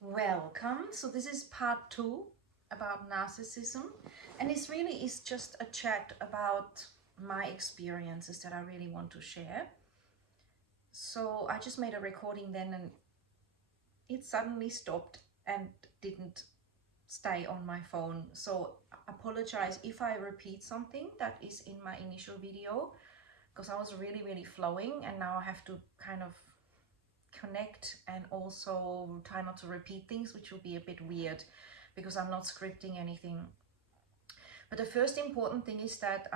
Welcome. So this is part 2 about narcissism, and this really is just a chat about my experiences that I really want to share. So I just made a recording then and it suddenly stopped and didn't stay on my phone. So apologize if I repeat something that is in my initial video, because I was really flowing and now I have to kind of connect and also try not to repeat things, which will be a bit weird because I'm not scripting anything. But the first important thing is that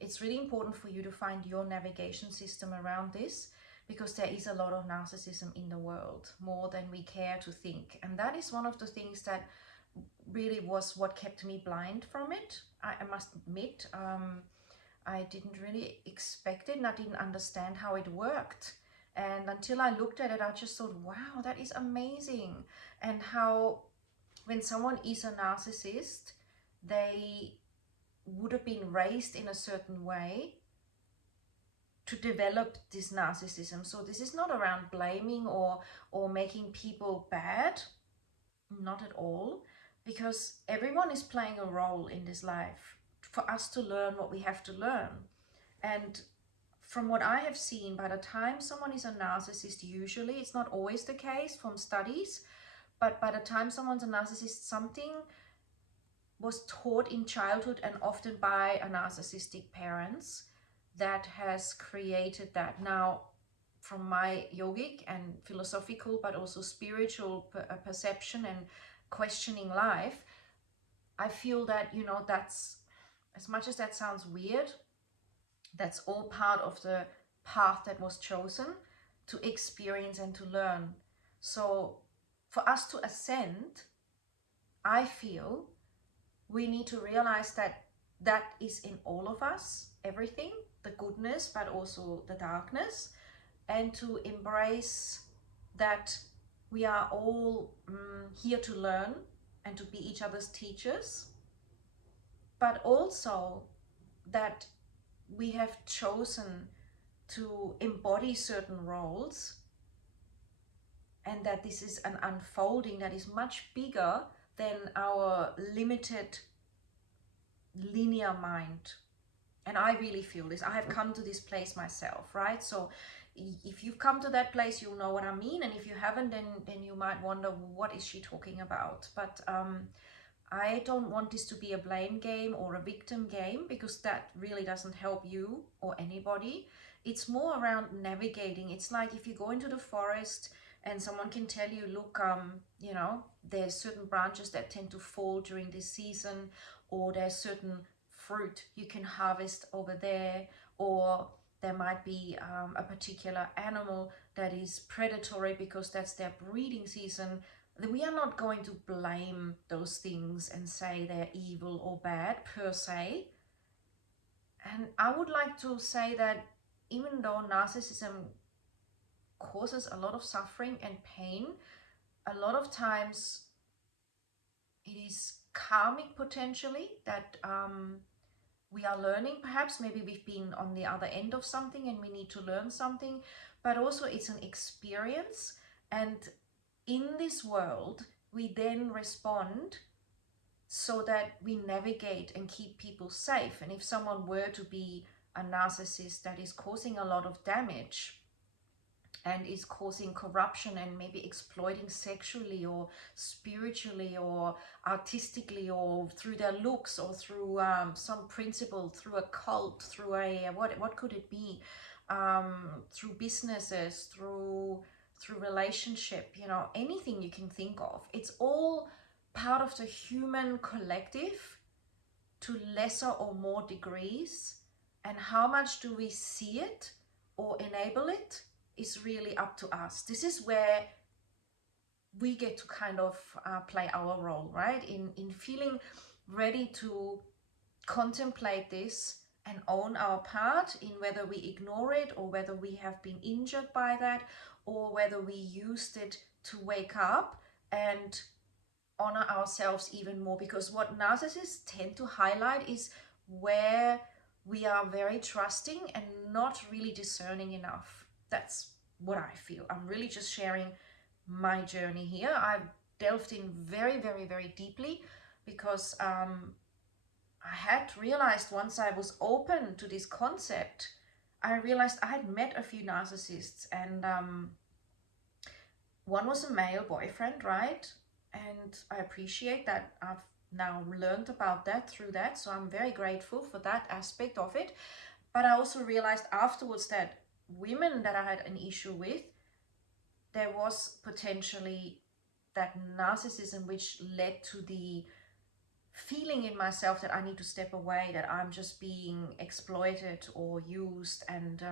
it's really important for you to find your navigation system around this, because there is a lot of narcissism in the world, more than we care to think. And that is one of the things that really was what kept me blind from it. I must admit, I didn't really expect it and I didn't understand how it worked. And until I looked at it, I just thought, wow, that is amazing. And how when someone is a narcissist, they would have been raised in a certain way to develop this narcissism. So this is not around blaming or making people bad, not at all, because everyone is playing a role in this life for us to learn what we have to learn. And from what I have seen, by the time someone is a narcissist, usually, it's not always the case from studies, but by the time someone's a narcissist, something was taught in childhood and often by a narcissistic parents that has created that. Now, from my yogic and philosophical, but also spiritual perception and questioning life, I feel that, that's, as much as that sounds weird, that's all part of the path that was chosen to experience and to learn. So for us to ascend, I feel we need to realize that that is in all of us, everything, the goodness, but also the darkness, and to embrace that we are all here to learn and to be each other's teachers, but also that we have chosen to embody certain roles, and that this is an unfolding that is much bigger than our limited linear mind. And I really feel this. I have come to this place myself, right? So if you've come to that place, you'll know what I mean. And if you haven't, then you might wonder, what is she talking about? But I don't want this to be a blame game or a victim game, because that really doesn't help you or anybody. It's more around navigating. It's like if you go into the forest and someone can tell you, look, there's certain branches that tend to fall during this season, or there's certain fruit you can harvest over there, or there might be a particular animal that is predatory because that's their breeding season. We are not going to blame those things and say they're evil or bad per se. And I would like to say that even though narcissism causes a lot of suffering and pain, a lot of times it is karmic potentially that we are learning. Perhaps maybe we've been on the other end of something and we need to learn something, but also it's an experience. And in this world, we then respond so that we navigate and keep people safe. And if someone were to be a narcissist that is causing a lot of damage and is causing corruption and maybe exploiting sexually or spiritually or artistically or through their looks or through some principle, through a cult, through a what could it be, through businesses, through relationship, anything you can think of. It's all part of the human collective to lesser or more degrees. And how much do we see it or enable it is really up to us. This is where we get to kind of play our role, right? In feeling ready to contemplate this and own our part in whether we ignore it or whether we have been injured by that or whether we used it to wake up and honor ourselves even more. Because what narcissists tend to highlight is where we are very trusting and not really discerning enough. That's what I feel. I'm really just sharing my journey here. delved in very, very, very deeply, because I had realized, once I was open to this concept, I realized I had met a few narcissists, and one was a male boyfriend, right? And I appreciate that I've now learned about that through that. So I'm very grateful for that aspect of it. But I also realized afterwards that women that I had an issue with, there was potentially that narcissism which led to the feeling in myself that I need to step away, that I'm just being exploited or used, and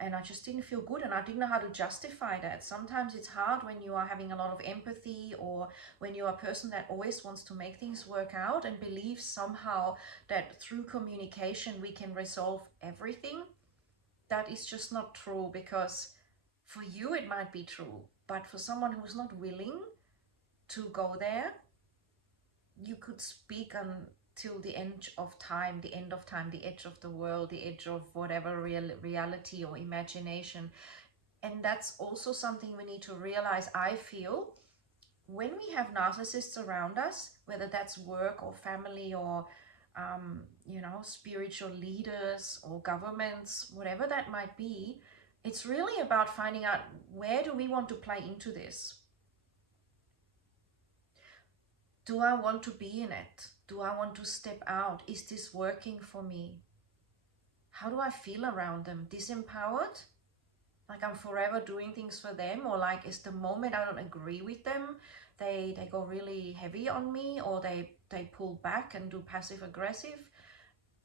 I just didn't feel good, and I didn't know how to justify that. Sometimes it's hard when you are having a lot of empathy, or when you're a person that always wants to make things work out and believes somehow that through communication we can resolve everything. That is just not true, because for you it might be true, but for someone who's not willing to go there, you could speak until the end of time, the end of time, the edge of the world, the edge of whatever reality or imagination. And that's also something we need to realize, I feel, when we have narcissists around us, whether that's work or family or spiritual leaders or governments, whatever that might be, it's really about finding out, where do we want to play into this? Do I want to be in it? Do I want to step out? Is this working for me? How do I feel around them? Disempowered? Like I'm forever doing things for them? Or like, is the moment I don't agree with them, they go really heavy on me, or they pull back and do passive aggressive?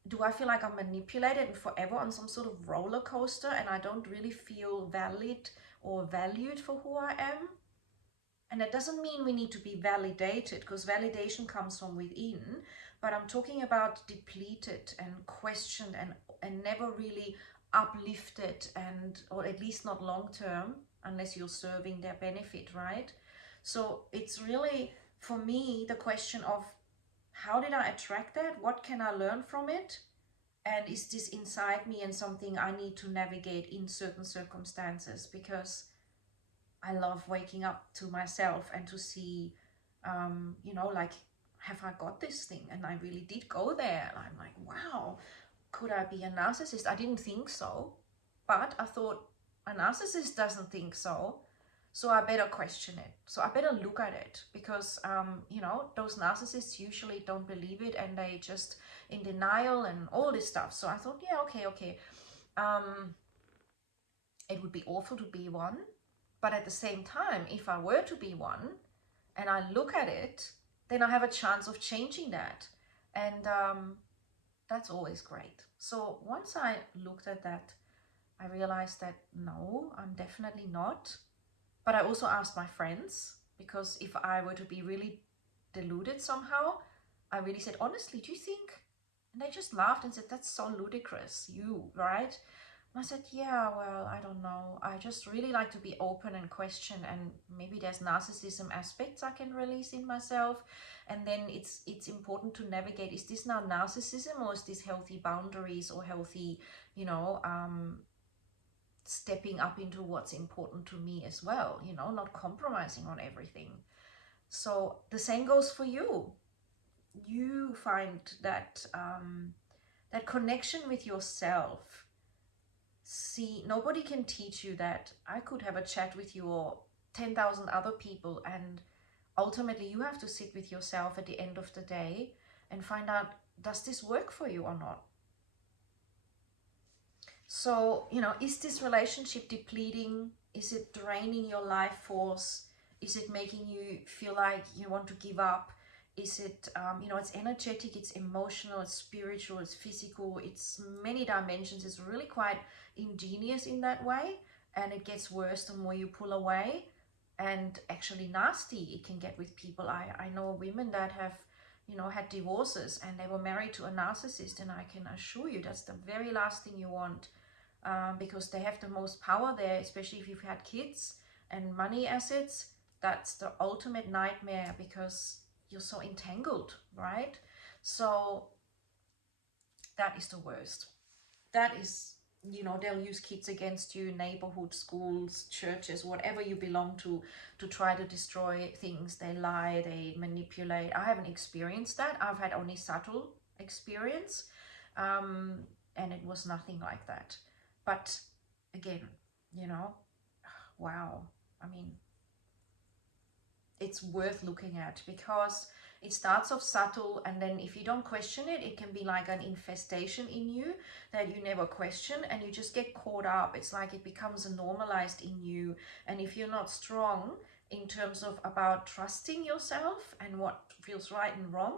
Do I feel like I'm manipulated and forever on some sort of roller coaster, and I don't really feel valid or valued for who I am? And that doesn't mean we need to be validated, because validation comes from within, but I'm talking about depleted and questioned, and never really uplifted, and or at least not long term, unless you're serving their benefit, right? So it's really, for me, the question of, how did I attract that? What can I learn from it? And is this inside me and something I need to navigate in certain circumstances? Because I love waking up to myself and to see, like, have I got this thing? And I really did go there. And I'm like, wow, could I be a narcissist? I didn't think so. But I thought, a narcissist doesn't think so. So I better question it. So I better look at it, because, those narcissists usually don't believe it, and they just in denial and all this stuff. So I thought, yeah, okay. It would be awful to be one. But at the same time, if I were to be one and I look at it, then I have a chance of changing that. And that's always great. So once I looked at that, I realized that no, I'm definitely not. But I also asked my friends, because if I were to be really deluded somehow, I really said, honestly, do you think? And they just laughed and said, that's so ludicrous, right? And I said, yeah, well, I don't know. I just really like to be open and question, and maybe there's narcissism aspects I can release in myself. And then it's important to navigate, is this now narcissism, or is this healthy boundaries, or healthy, stepping up into what's important to me as well, not compromising on everything. So the same goes for you. You find that that connection with yourself. See, nobody can teach you that. I could have a chat with you or 10,000 other people, and ultimately you have to sit with yourself at the end of the day and find out, does this work for you or not? So, is this relationship depleting? Is it draining your life force? Is it making you feel like you want to give up? Is it, it's energetic, it's emotional, it's spiritual, it's physical, it's many dimensions. It's really quite ingenious in that way. And it gets worse the more you pull away. And actually nasty it can get with people. I know women that have, had divorces, and they were married to a narcissist. And I can assure you that's the very last thing you want. Because they have the most power there, especially if you've had kids and money assets. That's the ultimate nightmare, because you're so entangled, right? So that is the worst. That is you know, they'll use kids against you, neighborhood schools, churches, whatever you belong to try to destroy things. They lie, they manipulate. I haven't experienced that. I've had only subtle experience, um, and it was nothing like that. But again, you know, wow. I mean, it's worth looking at because it starts off subtle, and then if you don't question it, it can be like an infestation in you that you never question, and you just get caught up. It's like it becomes normalized in you. And if you're not strong in terms of about trusting yourself and what feels right and wrong,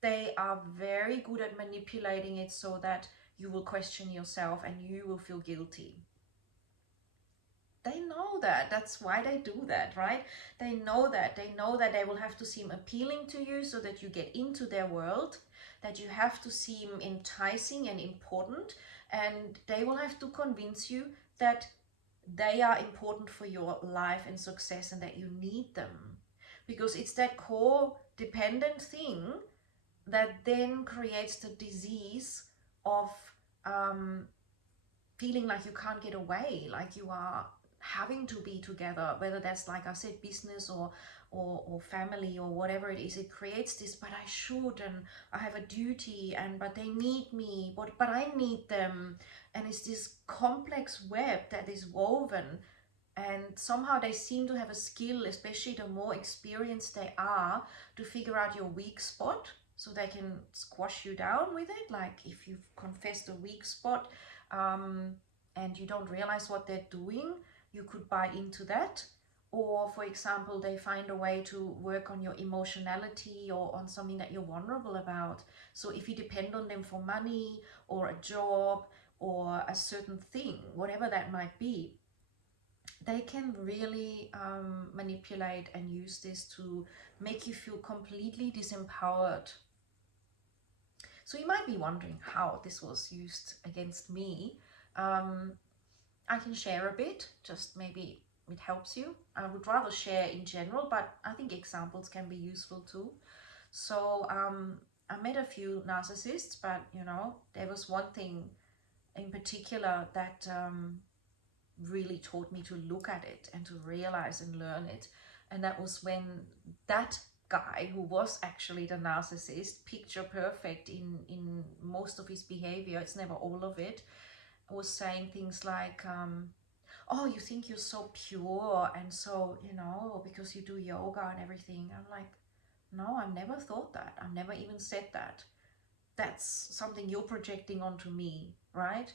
they are very good at manipulating it so that you will question yourself and you will feel guilty. They know that. That's why they do that, right? They know that. They know that they will have to seem appealing to you so that you get into their world, that you have to seem enticing and important, and they will have to convince you that they are important for your life and success and that you need them. Because it's that core dependent thing that then creates the disease of um, feeling like you can't get away, like you are having to be together, whether that's, like I said, business or family or whatever it is. It creates this, but I should, and I have a duty, and but they need me, but I need them. And it's this complex web that is woven, and somehow they seem to have a skill, especially the more experienced they are, to figure out your weak spot so they can squash you down with it. Like if you've confessed a weak spot, um, and you don't realize what they're doing, you could buy into that. Or for example, they find a way to work on your emotionality or on something that you're vulnerable about. So if you depend on them for money or a job or a certain thing, whatever that might be, they can really manipulate and use this to make you feel completely disempowered. So you might be wondering how this was used against me. um, I can share a bit, just maybe it helps you. I would rather share in general, but I think examples can be useful too. So I met a few narcissists, but you know, there was one thing in particular that really taught me to look at it and to realize and learn it. And that was when that guy, who was actually the narcissist, picture perfect in most of his behavior, it's never all of it, was saying things like, oh, you think you're so pure and so, you know, because you do yoga and everything. I'm like, no, I've never thought that. I've never even said that. That's something you're projecting onto me, right?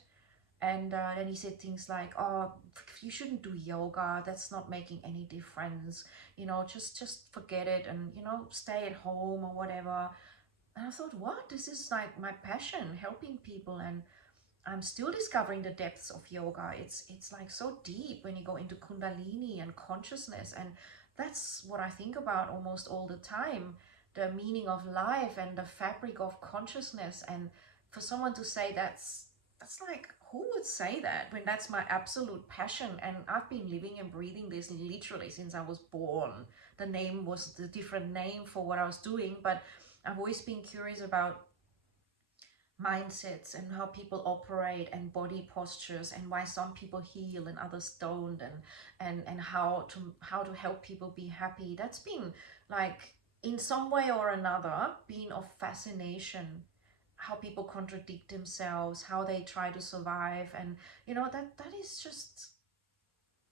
And then he said things like, oh, you shouldn't do yoga, that's not making any difference, you know, just forget it, and you know, stay at home or whatever. And I thought, what, this is like my passion, helping people. And I'm still discovering the depths of yoga. It's like so deep when you go into kundalini and consciousness, and that's what I think about almost all the time, the meaning of life and the fabric of consciousness. And for someone to say that's like, who would say that when that's my absolute passion? And I've been living and breathing this literally since I was born. The name was the different name for what I was doing, but I've always been curious about mindsets and how people operate and body postures and why some people heal and others don't, and how to help people be happy. That's been like, in some way or another, been of fascination. How people contradict themselves, how they try to survive, and you know, that is just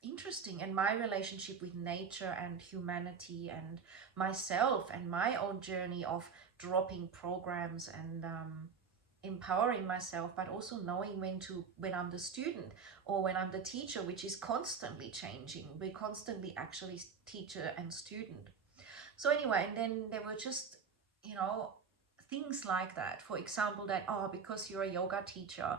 interesting. And my relationship with nature and humanity and myself and my own journey of dropping programs and empowering myself, but also knowing when I'm the student or when I'm the teacher, which is constantly changing. We're constantly actually teacher and student. So anyway, and then there were just, you know, things like that. For example, that, oh, because you're a yoga teacher,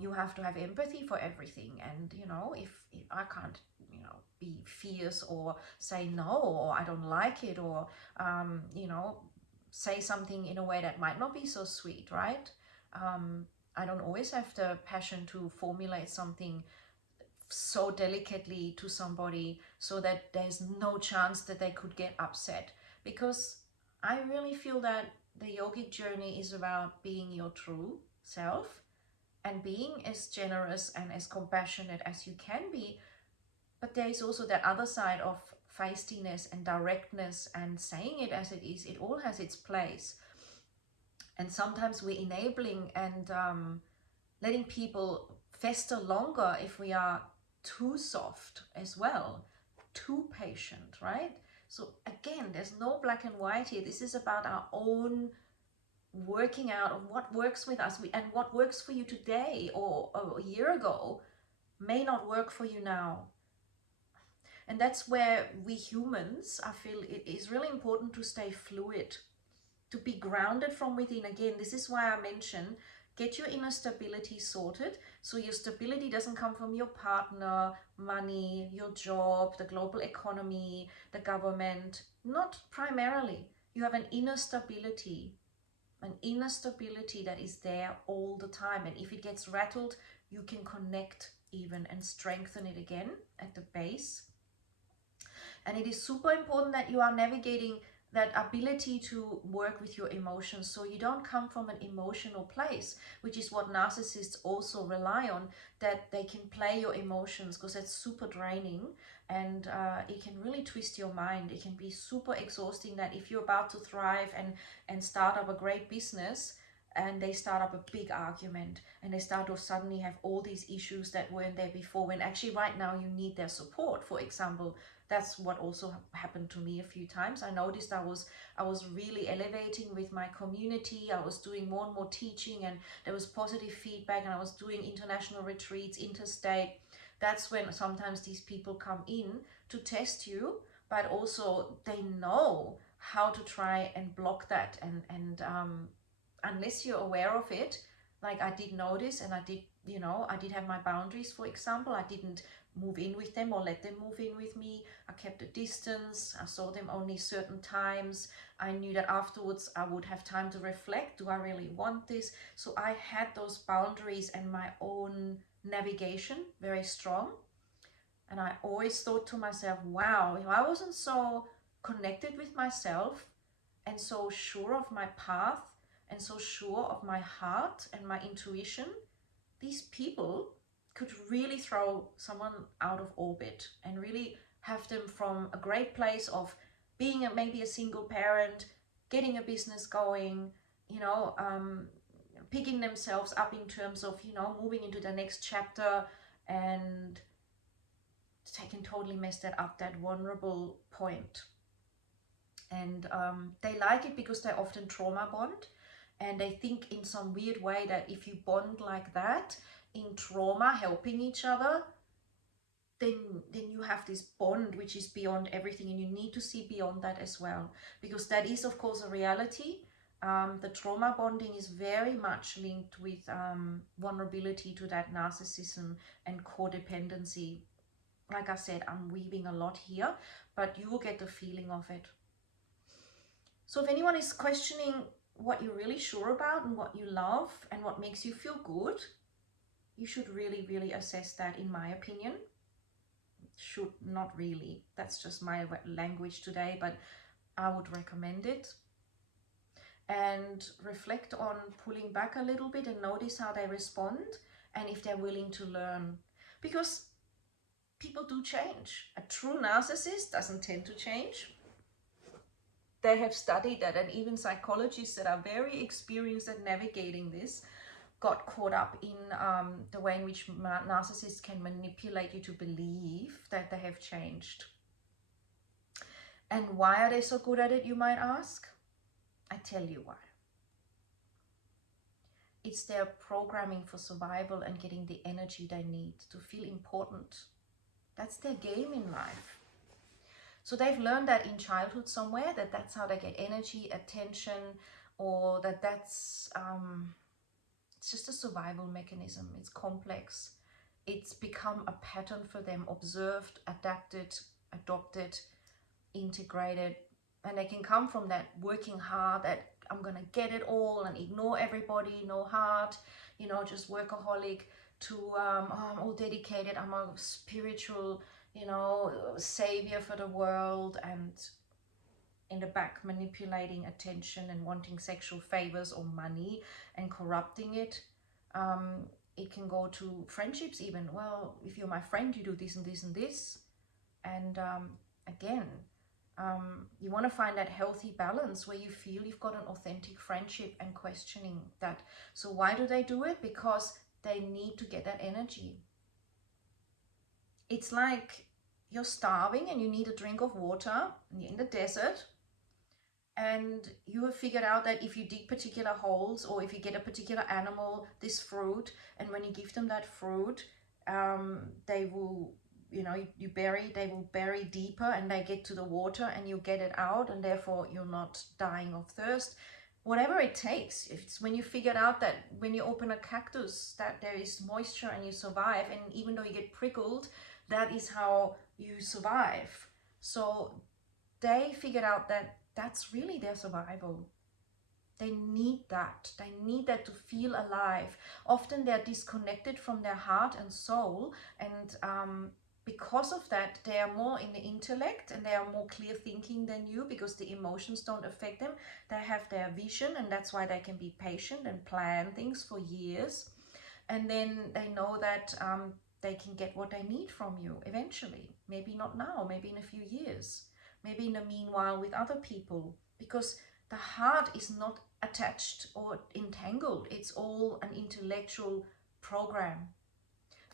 you have to have empathy for everything. And you know, if I can't, you know, be fierce or say no, or I don't like it, or you know, say something in a way that might not be so sweet, right? I don't always have the passion to formulate something so delicately to somebody so that there's no chance that they could get upset. Because I really feel that the yogic journey is about being your true self and being as generous and as compassionate as you can be. But there is also that other side of feistiness and directness and saying it as it is. It all has its place. And sometimes we're enabling and letting people fester longer if we are too soft as well, too patient, right? So again, there's no black and white here. This is about our own working out of what works with us, and what works for you today or a year ago may not work for you now. And that's where we humans, I feel it is really important to stay fluid, to be grounded from within. Again, this is why I mention get your inner stability sorted. So your stability doesn't come from your partner, money, your job, the global economy, the government. Not primarily. You have an inner stability that is there all the time. And if it gets rattled, you can connect even and strengthen it again at the base. And it is super important that you are navigating that ability to work with your emotions, so you don't come from an emotional place, which is what narcissists also rely on, that they can play your emotions, because that's super draining, and it can really twist your mind. It can be super exhausting, that if you're about to thrive and start up a great business, and they start up a big argument, and they start to suddenly have all these issues that weren't there before, when actually right now you need their support, for example. That's what also happened to me a few times. I noticed I was really elevating with my community. I was doing more and more teaching, and there was positive feedback, and I was doing international retreats, interstate. That's when sometimes these people come in to test you, but also they know how to try and block that. And unless you're aware of it, like I did notice, and I did, I did have my boundaries, for example. I didn't move in with them or let them move in with me. I kept a distance. I saw them only certain times. I knew that afterwards I would have time to reflect. Do I really want this? So I had those boundaries and my own navigation very strong. And I always thought to myself, wow, if I wasn't so connected with myself and so sure of my path and so sure of my heart and my intuition, these people could really throw someone out of orbit and really have them from a great place of being maybe a single parent, getting a business going, picking themselves up in terms of, moving into the next chapter, and they can totally mess that up, that vulnerable point. And they like it because they often trauma bond, and they think in some weird way that if you bond like that, in trauma, helping each other, then you have this bond which is beyond everything, and you need to see beyond that as well, because that is of course a reality. The trauma bonding is very much linked with vulnerability to that narcissism and codependency. Like I said, I'm weaving a lot here, but you will get the feeling of it. So if anyone is questioning what you're really sure about and what you love and what makes you feel good, you should really, really assess that, in my opinion. Should not really. That's just my language today, but I would recommend it. And reflect on pulling back a little bit and notice how they respond and if they're willing to learn. Because people do change. A true narcissist doesn't tend to change. They have studied that, and even psychologists that are very experienced at navigating this got caught up in the way in which narcissists can manipulate you to believe that they have changed. And why are they so good at it, you might ask? I tell you why. It's their programming for survival and getting the energy they need to feel important. That's their game in life. So they've learned that in childhood somewhere, that that's how they get energy, attention, or that's it's just a survival mechanism. It's complex. It's become a pattern for them, observed, adapted, adopted, integrated. And they can come from that working hard, that I'm going to get it all and ignore everybody, no heart, just workaholic, to I'm all dedicated, I'm a spiritual, savior for the world, and in the back manipulating attention and wanting sexual favors or money and corrupting it. it can go to friendships even. Well, if you're my friend, you do this and this and this. And again, you want to find that healthy balance where you feel you've got an authentic friendship and questioning that. So why do they do it? Because they need to get that energy. It's like you're starving and you need a drink of water and you're in the desert, and you have figured out that if you dig particular holes, or if you get a particular animal this fruit, and when you give them that fruit, they will, you know, they will bury deeper and they get to the water and you get it out, and therefore you're not dying of thirst. Whatever it takes. It's when you figured out that when you open a cactus that there is moisture and you survive, and even though you get prickled, that is how you survive. So they figured out that that's really their survival. They need that. They need that to feel alive. Often they're disconnected from their heart and soul, and because of that, they are more in the intellect and they are more clear thinking than you, because the emotions don't affect them. They have their vision, and that's why they can be patient and plan things for years. And then they know that they can get what they need from you eventually. Maybe not now, maybe in a few years, maybe in the meanwhile with other people, because the heart is not attached or entangled. It's all an intellectual program.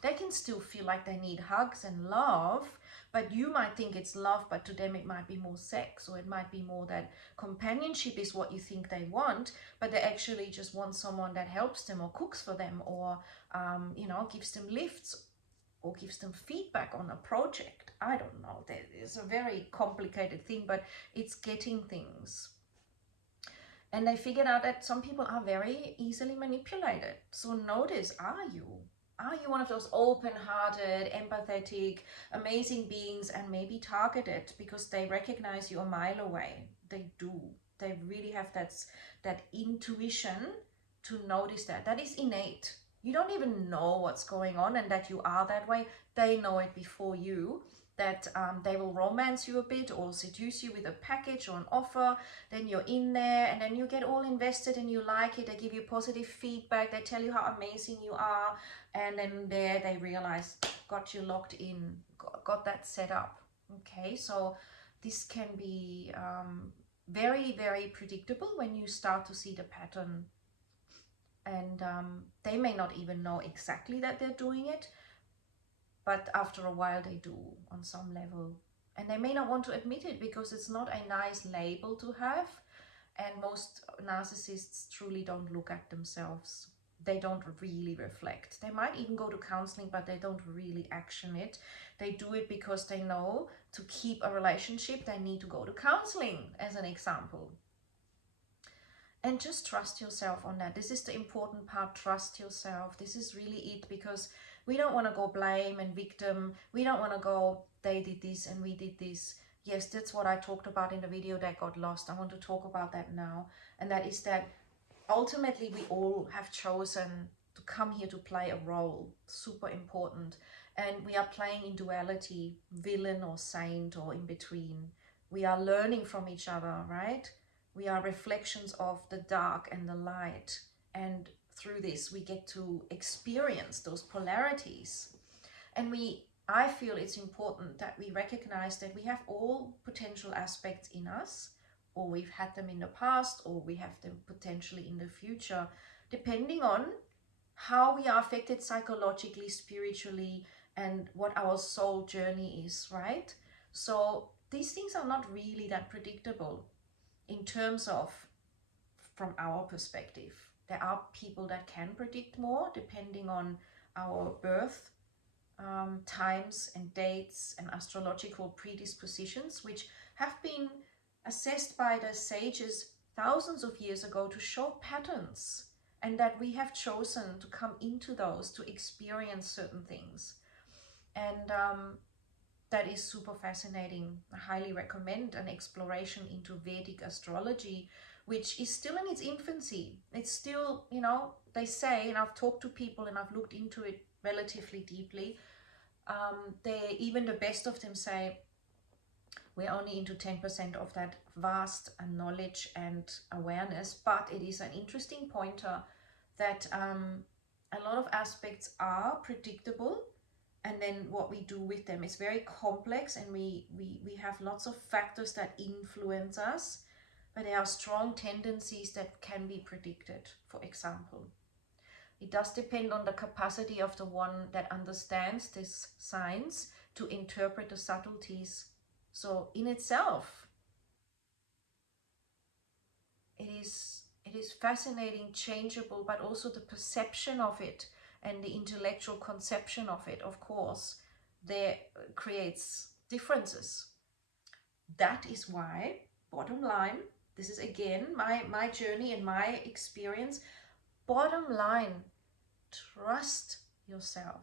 They can still feel like they need hugs and love, but you might think it's love, but to them it might be more sex, or it might be more that companionship is what you think they want, but they actually just want someone that helps them or cooks for them, or you know, gives them lifts, or gives them feedback on a project. I don't know. It's a very complicated thing, but it's getting things. And they figured out that some people are very easily manipulated. So notice, are you one of those open-hearted, empathetic, amazing beings, and maybe targeted because they recognize you a mile away? They do. They really have that intuition to notice that. That is innate. You don't even know what's going on and that you are that way. They know it before you, that they will romance you a bit or seduce you with a package or an offer. Then you're in there and then you get all invested and you like it. They give you positive feedback. They tell you how amazing you are. And then there they realize, got you locked in, got that set up. Okay, so this can be very, very predictable when you start to see the pattern. And they may not even know exactly that they're doing it, but after a while they do on some level. And they may not want to admit it because it's not a nice label to have. And most narcissists truly don't look at themselves. They don't really reflect. They might even go to counseling, but they don't really action it. They do it because they know to keep a relationship, they need to go to counseling, as an example. And just trust yourself on that. This is the important part. Trust yourself. This is really it, because we don't want to go blame and victim. We don't want to go, they did this and we did this. Yes, that's what I talked about in the video that got lost. I want to talk about that now. And that is that ultimately we all have chosen to come here to play a role. Super important. And we are playing in duality, villain or saint or in between. We are learning from each other, right? We are reflections of the dark and the light. And through this, we get to experience those polarities. And I feel it's important that we recognize that we have all potential aspects in us, or we've had them in the past, or we have them potentially in the future, depending on how we are affected psychologically, spiritually, and what our soul journey is, right? So these things are not really that predictable in terms of, from our perspective. There are people that can predict more depending on our birth times and dates and astrological predispositions, which have been assessed by the sages thousands of years ago to show patterns, and that we have chosen to come into those to experience certain things. And that is super fascinating. I highly recommend an exploration into Vedic astrology, which is still in its infancy. It's still, you know, they say, and I've talked to people and I've looked into it relatively deeply, even the best of them say we're only into 10% of that vast knowledge and awareness. But it is an interesting pointer that A lot of aspects are predictable, and then what we do with them is very complex, and we have lots of factors that influence us, but there are strong tendencies that can be predicted. For example, it does depend on the capacity of the one that understands this science to interpret the subtleties. So in itself, it is fascinating, changeable, but also the perception of it and the intellectual conception of it, of course, there creates differences. That is why, bottom line, this is again my journey and my experience. Bottom line, trust yourself.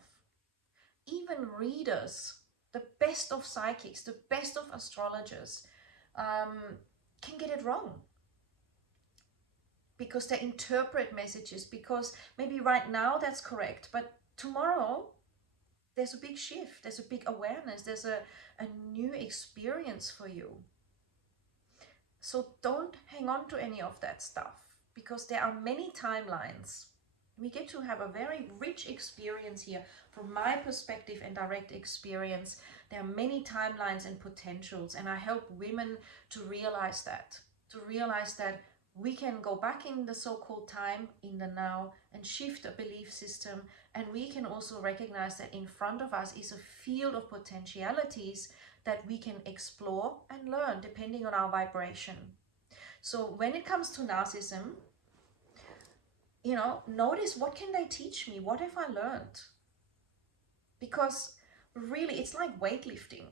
Even readers, the best of psychics, the best of astrologers, can get it wrong because they interpret messages, because maybe right now that's correct, but tomorrow there's a big shift, there's a big awareness, there's a new experience for you. So don't hang on to any of that stuff, because there are many timelines. We get to have a very rich experience here from my perspective and direct experience. There are many timelines and potentials, and I help women to realize that, we can go back in the so-called time, in the now, and shift a belief system. And we can also recognize that in front of us is a field of potentialities that we can explore and learn depending on our vibration. So when it comes to narcissism, you know, notice, what can they teach me? What have I learned? Because really, it's like weightlifting.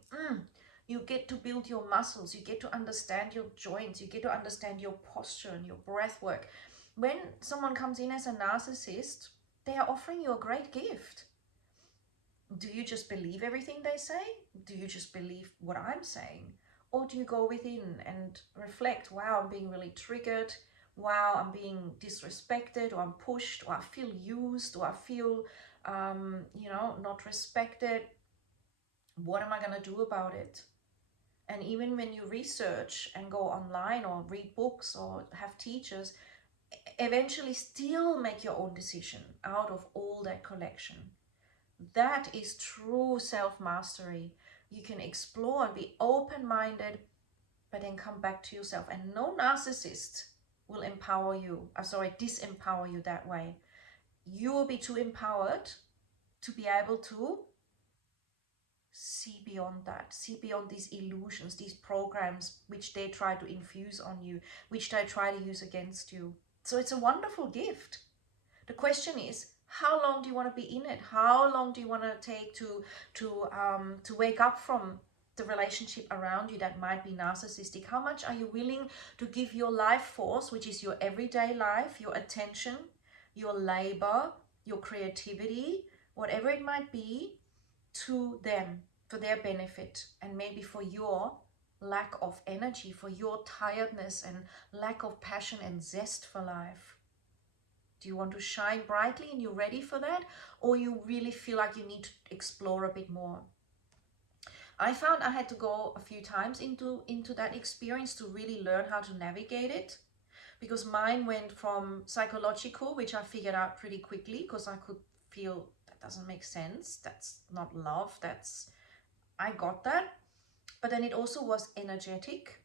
You get to build your muscles, you get to understand your joints, you get to understand your posture and your breath work. When someone comes in as a narcissist, they are offering you a great gift. Do you just believe everything they say? Do you just believe what I'm saying? Or do you go within and reflect, wow, I'm being really triggered, wow, I'm being disrespected, or I'm pushed, or I feel used, or I feel, not respected. What am I going to do about it? And even when you research and go online or read books or have teachers, eventually still make your own decision out of all that collection. That is true self-mastery. You can explore and be open-minded, but then come back to yourself. And no narcissist will disempower you that way. You will be too empowered to be able to see beyond that, see beyond these illusions, these programs which they try to infuse on you, which they try to use against you. So it's a wonderful gift. The question is, how long do you want to be in it? How long do you want to take to wake up from the relationship around you that might be narcissistic? How much are you willing to give your life force, which is your everyday life, your attention, your labor, your creativity, whatever it might be, to them for their benefit, and maybe for your lack of energy, for your tiredness and lack of passion and zest for life? Do you want to shine brightly and you're ready for that? Or you really feel like you need to explore a bit more? I found I had to go a few times into that experience to really learn how to navigate it. Because mine went from psychological, which I figured out pretty quickly, because I could feel that doesn't make sense. That's not love. I got that. But then it also was energetic.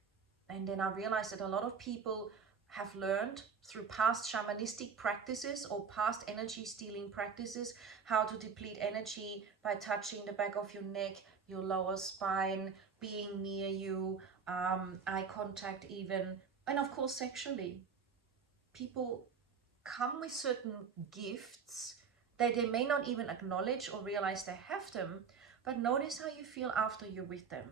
And then I realized that a lot of people have learned through past shamanistic practices or past energy stealing practices how to deplete energy by touching the back of your neck, your lower spine, being near you, eye contact even, and of course sexually. People come with certain gifts that they may not even acknowledge or realize they have them, but notice how you feel after you're with them.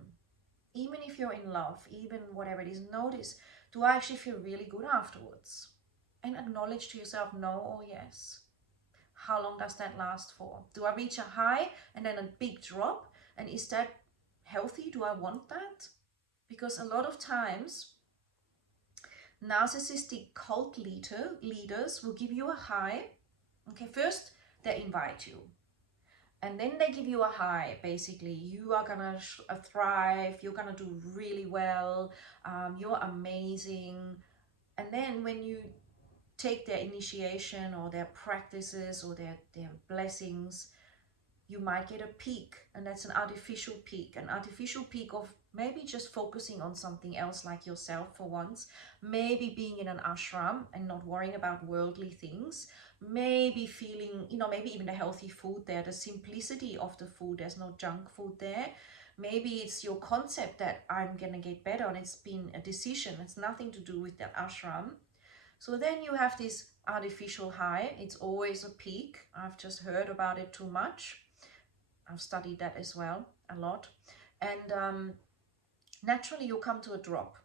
Even if you're in love, even whatever it is, notice, do I actually feel really good afterwards? And acknowledge to yourself, no or yes. How long does that last for? Do I reach a high and then a big drop? And is that healthy? Do I want that? Because a lot of times, narcissistic cult leaders will give you a high. Okay, first they invite you. And then they give you a high, basically. You are gonna thrive, you're gonna do really well, you're amazing. And then when you take their initiation or their practices or their blessings, you might get a peak, and that's an artificial peak of maybe just focusing on something else like yourself for once, maybe being in an ashram and not worrying about worldly things, maybe feeling, maybe even the healthy food there, the simplicity of the food, there's no junk food there. Maybe it's your concept that I'm gonna get better, and it's been a decision, it's nothing to do with that ashram. So then you have this artificial high. It's always a peak. I've just heard about it too much. I've studied that as well a lot. And naturally you come to a drop.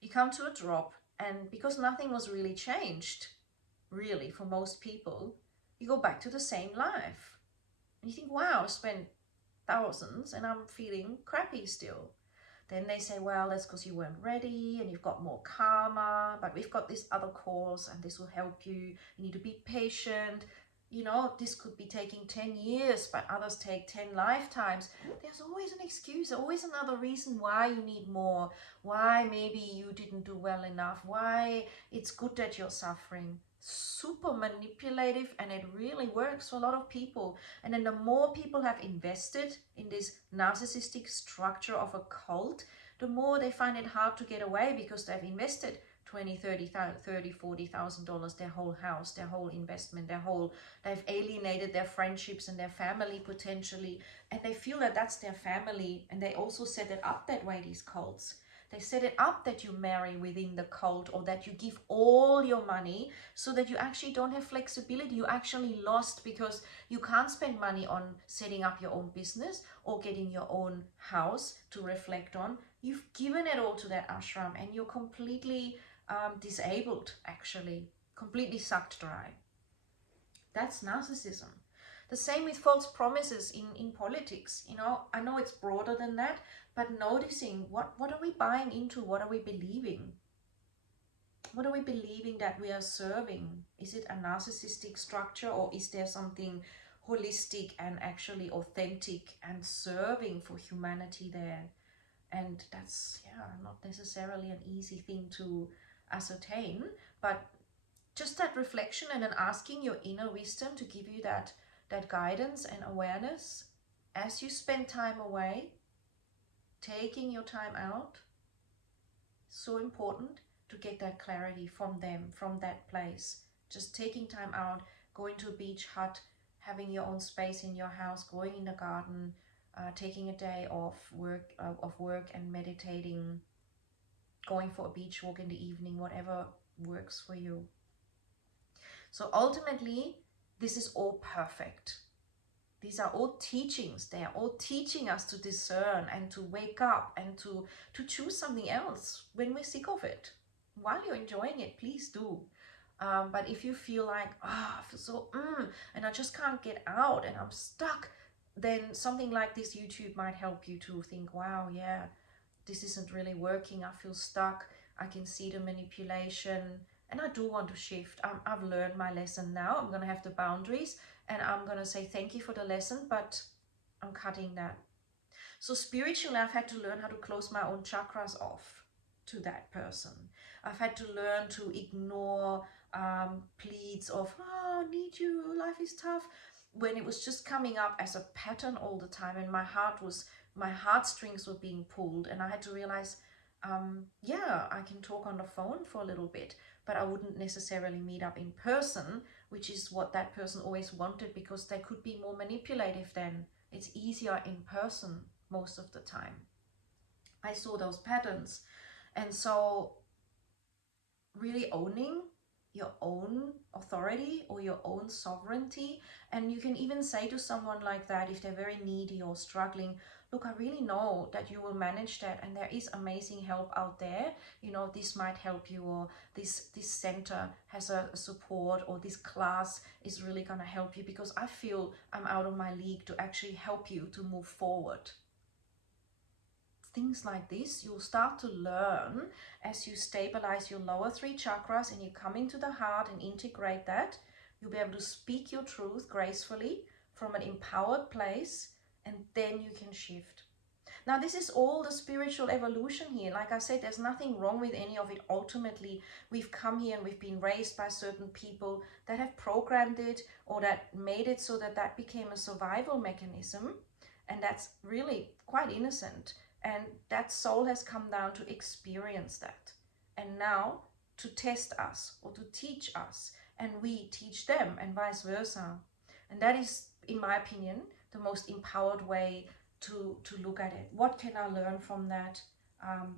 You come to a drop, and because nothing was really changed, really, for most people, you go back to the same life. And you think, wow, I spent thousands and I'm feeling crappy still. Then they say, well, that's because you weren't ready and you've got more karma, but we've got this other course and this will help you. You need to be patient. This could be taking 10 years, but others take 10 lifetimes. There's always an excuse, always another reason why you need more, why maybe you didn't do well enough, why it's good that you're suffering. Super manipulative, and it really works for a lot of people. And then the more people have invested in this narcissistic structure of a cult, the more they find it hard to get away, because they've invested 20, 30, 30, $40,000, their whole house, their whole investment, they've alienated their friendships and their family potentially, and they feel that that's their family. And they also set it up that way, these cults. They set it up that you marry within the cult, or that you give all your money, so that you actually don't have flexibility. You actually lost, because you can't spend money on setting up your own business or getting your own house to reflect on. You've given it all to that ashram, and you're completely disabled, actually, completely sucked dry. That's narcissism. The same with false promises in politics. I know it's broader than that, but noticing what are we buying into? What are we believing? What are we believing that we are serving? Is it a narcissistic structure, or is there something holistic and actually authentic and serving for humanity there? And that's, not necessarily an easy thing to ascertain, but just that reflection, and then asking your inner wisdom to give you that guidance and awareness as you spend time away, taking your time out. So important to get that clarity from them, from that place. Just taking time out, going to a beach hut, having your own space in your house, going in the garden, taking a day off work and meditating, going for a beach walk in the evening, whatever works for you. So ultimately, this is all perfect. These are all teachings. They are all teaching us to discern and to wake up and to choose something else when we're sick of it. While you're enjoying it, please do. But if you feel like, I feel so, and I just can't get out and I'm stuck, then something like this YouTube might help you to think, wow, yeah, this isn't really working. I feel stuck. I can see the manipulation, and I do want to shift. I've learned my lesson now. I'm going to have the boundaries, and I'm going to say thank you for the lesson, but I'm cutting that. So spiritually, I've had to learn how to close my own chakras off to that person. I've had to learn to ignore pleads of, I need you, life is tough, when it was just coming up as a pattern all the time, and my heartstrings were being pulled, and I had to realize, I can talk on the phone for a little bit, but I wouldn't necessarily meet up in person, which is what that person always wanted, because they could be more manipulative then. It's easier in person most of the time. I saw those patterns. And so really owning your own authority or your own sovereignty. And you can even say to someone like that, if they're very needy or struggling, look, I really know that you will manage that, and there is amazing help out there. This might help you, or this center has a support, or this class is really going to help you, because I feel I'm out of my league to actually help you to move forward. Things like this, you'll start to learn as you stabilize your lower 3 chakras and you come into the heart and integrate that. You'll be able to speak your truth gracefully from an empowered place, and then you can shift. Now, this is all the spiritual evolution here. Like I said, there's nothing wrong with any of it. Ultimately, we've come here and we've been raised by certain people that have programmed it, or that made it so that that became a survival mechanism. And that's really quite innocent. And that soul has come down to experience that. And now to test us or to teach us. And we teach them, and vice versa. And that is, in my opinion, the most empowered way to look at it. What can I learn from that?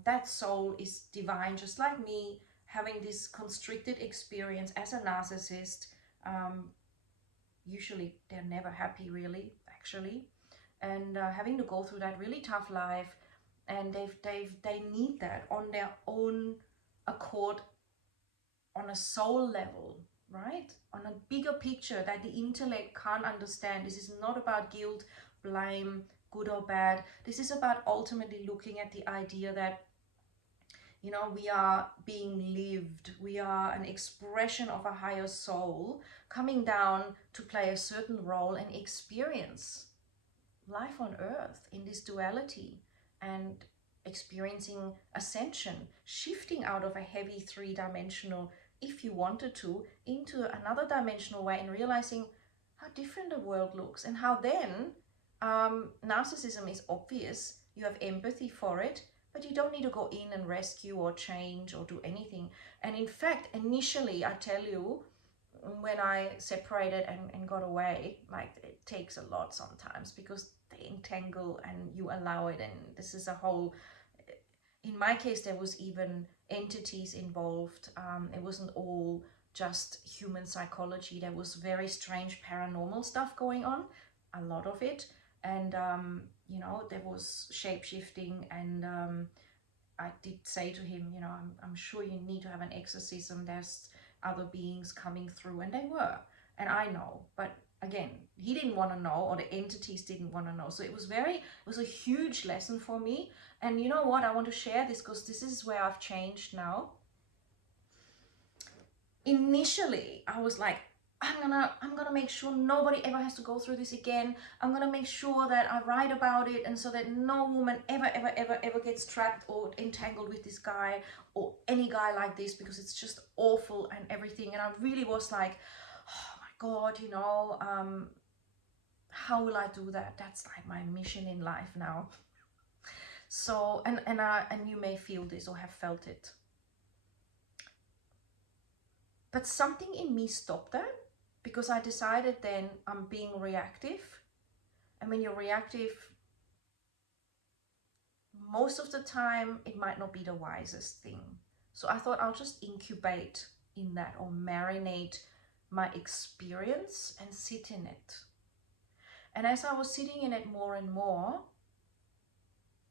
That soul is divine, just like me, having this constricted experience as a narcissist. Usually they're never happy, really, actually, and having to go through that really tough life, and they need that on their own accord, on a soul level, right? On a bigger picture that the intellect can't understand. This is not about guilt, blame, good or bad. This is about ultimately looking at the idea that, you know, we are being lived. We are an expression of a higher soul coming down to play a certain role and experience life on earth in this duality, and experiencing ascension, shifting out of a heavy three-dimensional, if you wanted to, into another dimensional way, and realizing how different the world looks, and how then narcissism is obvious. You have empathy for it, but you don't need to go in and rescue or change or do anything. And in fact, initially, I tell you, when I separated and got away, like, it takes a lot sometimes, because they entangle and you allow it, and this is a whole, in my case there was even entities involved. It wasn't all just human psychology. There was very strange paranormal stuff going on, a lot of it, and you know, there was shape-shifting, and I did say to him, you know, I'm sure you need to have an exorcism. There's other beings coming through, and they were, and I know, but again, he didn't want to know, or the entities didn't want to know. So it was a huge lesson for me. And you know what, I want to share this because this is where I've changed now. Initially I was like, I'm gonna make sure nobody ever has to go through this again. I'm gonna make sure that I write about it, and so that no woman ever gets trapped or entangled with this guy or any guy like this, because it's just awful and everything. And I really was like, oh my God, you know, how will I do that? That's like my mission in life now. So, and you may feel this or have felt it. But something in me stopped that, because I decided then I'm being reactive. And when you're reactive, most of the time it might not be the wisest thing. So I thought I'll just incubate in that, or marinate my experience and sit in it. And as I was sitting in it more and more,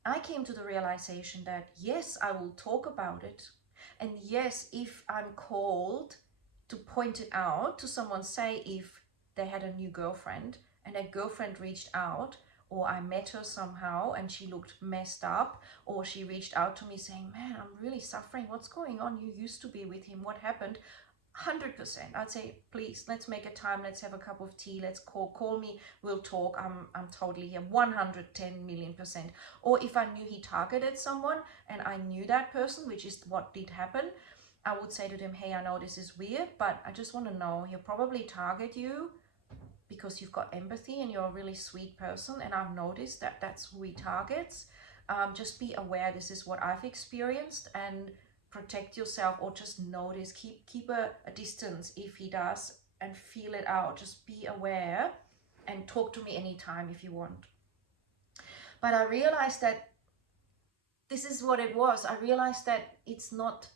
I came to the realization that yes, I will talk about it. And yes, if I'm called to point it out to someone, say if they had a new girlfriend and their girlfriend reached out, or I met her somehow and she looked messed up, or she reached out to me saying, man, I'm really suffering, what's going on, you used to be with him, what happened? 100%, I'd say, please, let's make a time, let's have a cup of tea, let's call me, we'll talk, I'm totally here, 110 million%. Or if I knew he targeted someone and I knew that person, which is what did happen, I would say to them, hey, I know this is weird, but I just want to know, he'll probably target you because you've got empathy and you're a really sweet person, and I've noticed that that's who he targets. Just be aware, this is what I've experienced, and protect yourself, or just notice, keep a distance if he does, and feel it out. Just be aware and talk to me anytime if you want. But I realized that this is what it was. I realized that it's not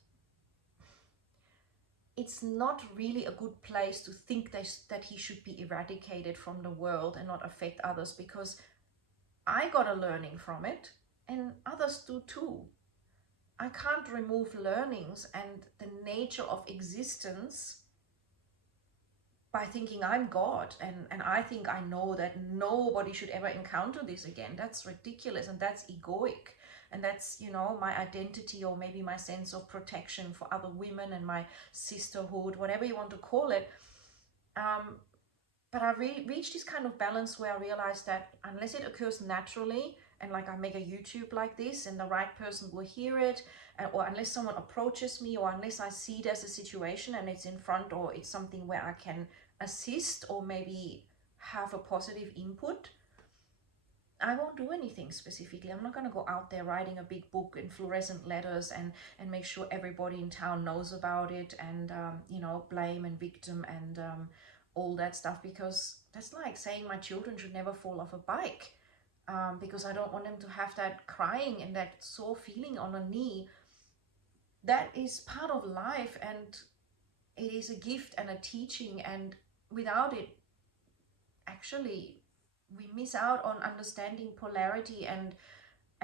really a good place to think that he should be eradicated from the world and not affect others, because I got a learning from it and others do too. I can't remove learnings and the nature of existence by thinking I'm God and I think I know that nobody should ever encounter this again. That's ridiculous, and that's egoic. And that's, you know, my identity, or maybe my sense of protection for other women and my sisterhood, whatever you want to call it. But I reached this kind of balance where I realized that unless it occurs naturally and like I make a YouTube like this and the right person will hear it, or unless someone approaches me, or unless I see there's a situation and it's in front, or it's something where I can assist or maybe have a positive input, I won't do anything specifically. I'm not going to go out there writing a big book in fluorescent letters and make sure everybody in town knows about it, and you know, blame and victim and all that stuff, because that's like saying my children should never fall off a bike, because I don't want them to have that crying and that sore feeling on a knee. That is part of life, and it is a gift and a teaching, and without it, actually, we miss out on understanding polarity and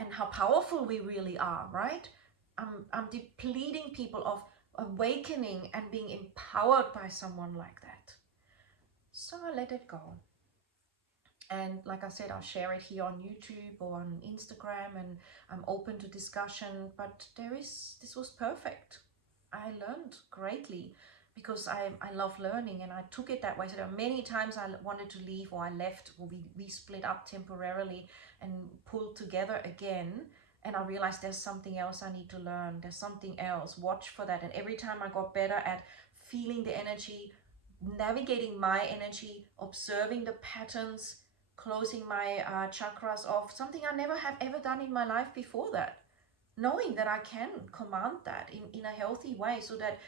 how powerful we really are, right? I'm depleting people of awakening and being empowered by someone like that. So I let it go. And like I said, I'll share it here on YouTube or on Instagram, and I'm open to discussion. But this was perfect. I learned greatly, because I love learning, and I took it that way. So there are many times I wanted to leave, or I left, or we split up temporarily and pulled together again. And I realized there's something else I need to learn. There's something else. Watch for that. And every time I got better at feeling the energy, navigating my energy, observing the patterns, closing my chakras off, something I never have ever done in my life before that. Knowing that I can command that in a healthy way, so that,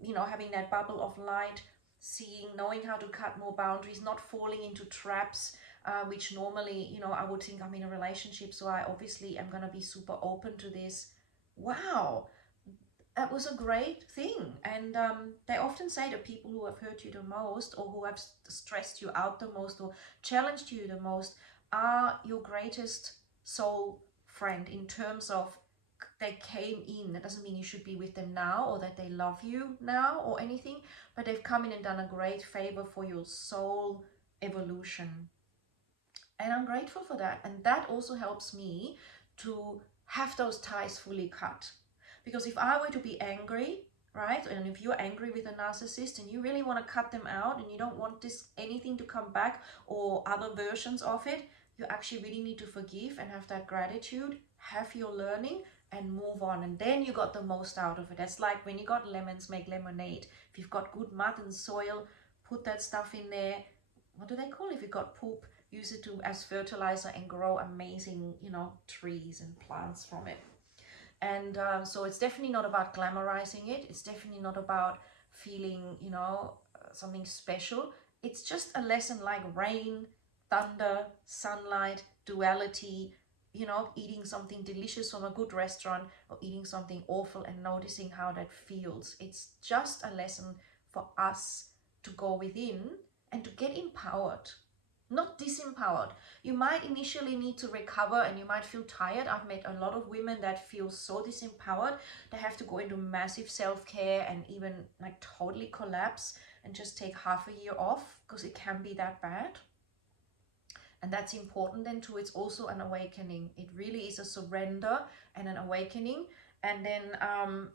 you know, having that bubble of light, seeing, knowing how to cut more boundaries, not falling into traps, which normally, you know, I would think I'm in a relationship, so I obviously am going to be super open to this. Wow, that was a great thing. And they often say the people who have hurt you the most, or who have stressed you out the most, or challenged you the most, are your greatest soul friend, in terms of they came in. That doesn't mean you should be with them now, or that they love you now or anything, but they've come in and done a great favor for your soul evolution. And I'm grateful for that. And that also helps me to have those ties fully cut. Because if I were to be angry, right, and if you're angry with a narcissist and you really want to cut them out, and you don't want anything to come back, or other versions of it, you actually really need to forgive and have that gratitude, have your learning, and move on. And then you got the most out of it. That's like when you got lemons, make lemonade. If you've got good mud and soil, put that stuff in there. What do they call it? If you've got poop, use it as fertilizer and grow amazing, you know, trees and plants from it. And so it's definitely not about glamorizing it. It's definitely not about feeling, you know, something special. It's just a lesson like rain, thunder, sunlight, duality, you know, eating something delicious from a good restaurant, or eating something awful and noticing how that feels. It's just a lesson for us to go within and to get empowered, not disempowered. You might initially need to recover, and you might feel tired. I've met a lot of women that feel so disempowered, they have to go into massive self-care and even like totally collapse and just take half a year off, because it can be that bad. And that's important then too. It's also an awakening. It really is a surrender and an awakening, and then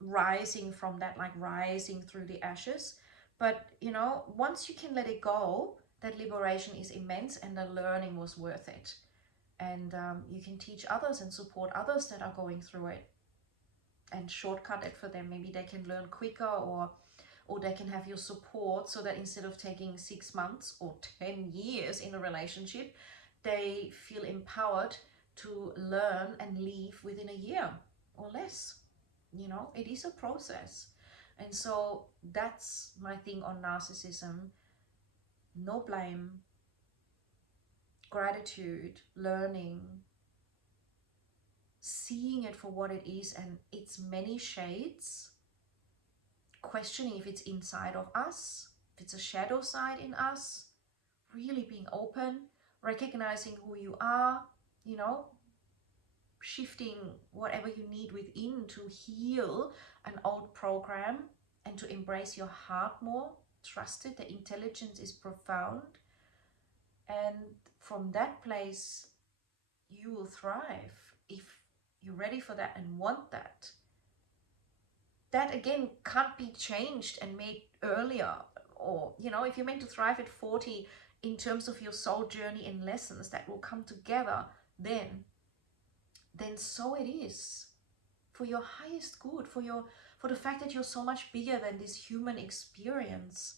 rising from that, like rising through the ashes. But you know, once you can let it go, that liberation is immense, and the learning was worth it. And you can teach others and support others that are going through it, and shortcut it for them. Maybe they can learn quicker, or they can have your support, so that instead of taking 6 months or 10 years in a relationship, they feel empowered to learn and leave within a year or less. You know, it is a process. And so that's my thing on narcissism. No blame, gratitude, learning, seeing it for what it is and its many shades, questioning if it's inside of us, if it's a shadow side in us, really being open, recognizing who you are, you know, shifting whatever you need within to heal an old program and to embrace your heart more. Trust it, the intelligence is profound. And from that place, you will thrive if you're ready for that and want that. That again can't be changed and made earlier. Or, you know, if you're meant to thrive at 40 in terms of your soul journey and lessons that will come together, then then so it is, for your highest good, for the fact that you're so much bigger than this human experience,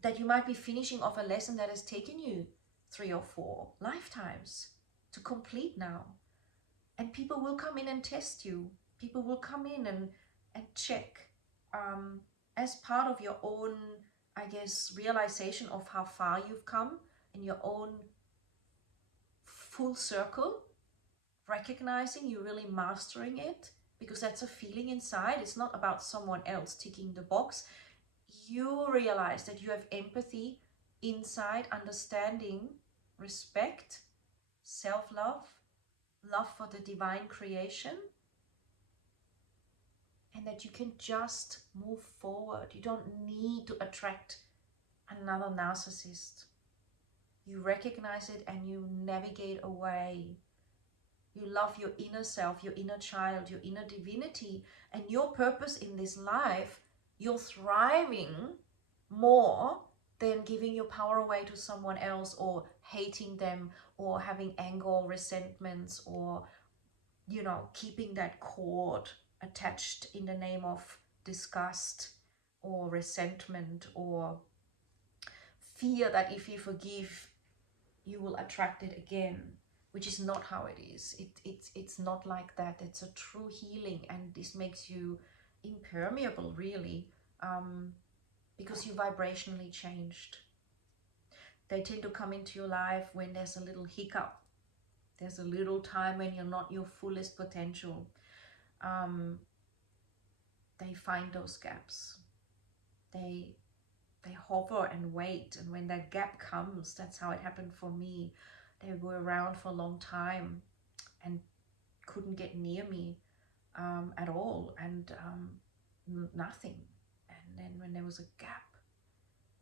that you might be finishing off a lesson that has taken you 3 or 4 lifetimes to complete now. And people will come in and test you. People will come in and check as part of your own, I guess, realization of how far you've come in your own full circle, recognizing you're really mastering it, because that's a feeling inside. It's not about someone else ticking the box. You realize that you have empathy inside, understanding, respect, self-love, love for the divine creation, and that you can just move forward. You don't need to attract another narcissist. You recognize it and you navigate away. You love your inner self, your inner child, your inner divinity, and your purpose in this life. You're thriving more than giving your power away to someone else, or hating them, or having anger or resentments, or, you know, keeping that cord attached in the name of disgust or resentment, or fear that if you forgive, you will attract it again, which is not how it is. It's not like that. It's a true healing, and this makes you impermeable, really, because you vibrationally changed. They tend to come into your life when there's a little hiccup. There's a little time when you're not your fullest potential. They find those gaps. They hover and wait, and when that gap comes, that's how it happened for me. They were around for a long time and couldn't get near me at all, and nothing. And then when there was a gap,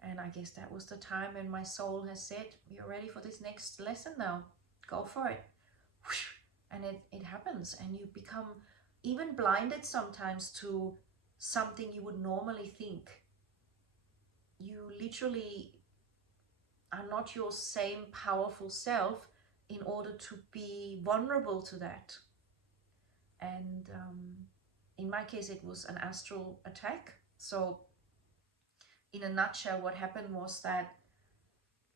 and I guess that was the time when my soul has said, you're ready for this next lesson now, go for it. And it happens, and you become even blinded sometimes to something you would normally think. You literally are not your same powerful self in order to be vulnerable to that. And in my case, it was an astral attack. So in a nutshell, what happened was that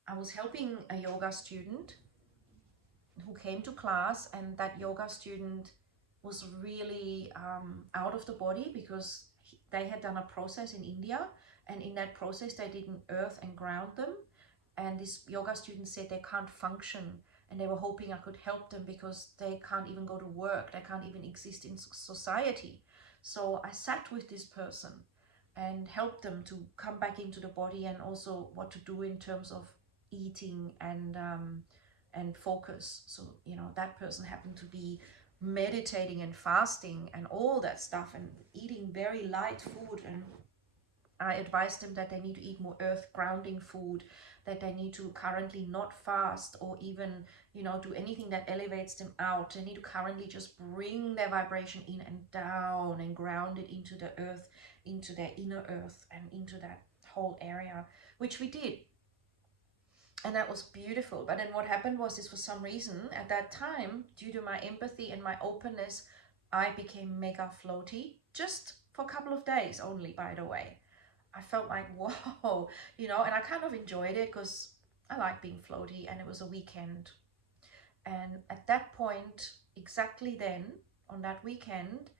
I was helping a yoga student who came to class, and that yoga student was really out of the body, because they had done a process in India, and in that process they didn't earth and ground them, and this yoga student said they can't function, and they were hoping I could help them because they can't even go to work, they can't even exist in society. So I sat with this person and helped them to come back into the body, and also what to do in terms of eating and focus. So, you know, that person happened to be meditating and fasting and all that stuff, and eating very light food, and I advised them that they need to eat more earth grounding food, that they need to currently not fast or even, you know, do anything that elevates them out. They need to currently just bring their vibration in and down and ground it into the earth, into their inner earth, and into that whole area, which we did. And that was beautiful. But then what happened was, this for some reason at that time, due to my empathy and my openness, I became mega floaty, just for a couple of days only, by the way. I felt like, whoa, you know, and I kind of enjoyed it because I like being floaty, and it was a weekend. And at that point, exactly then, on that weekend,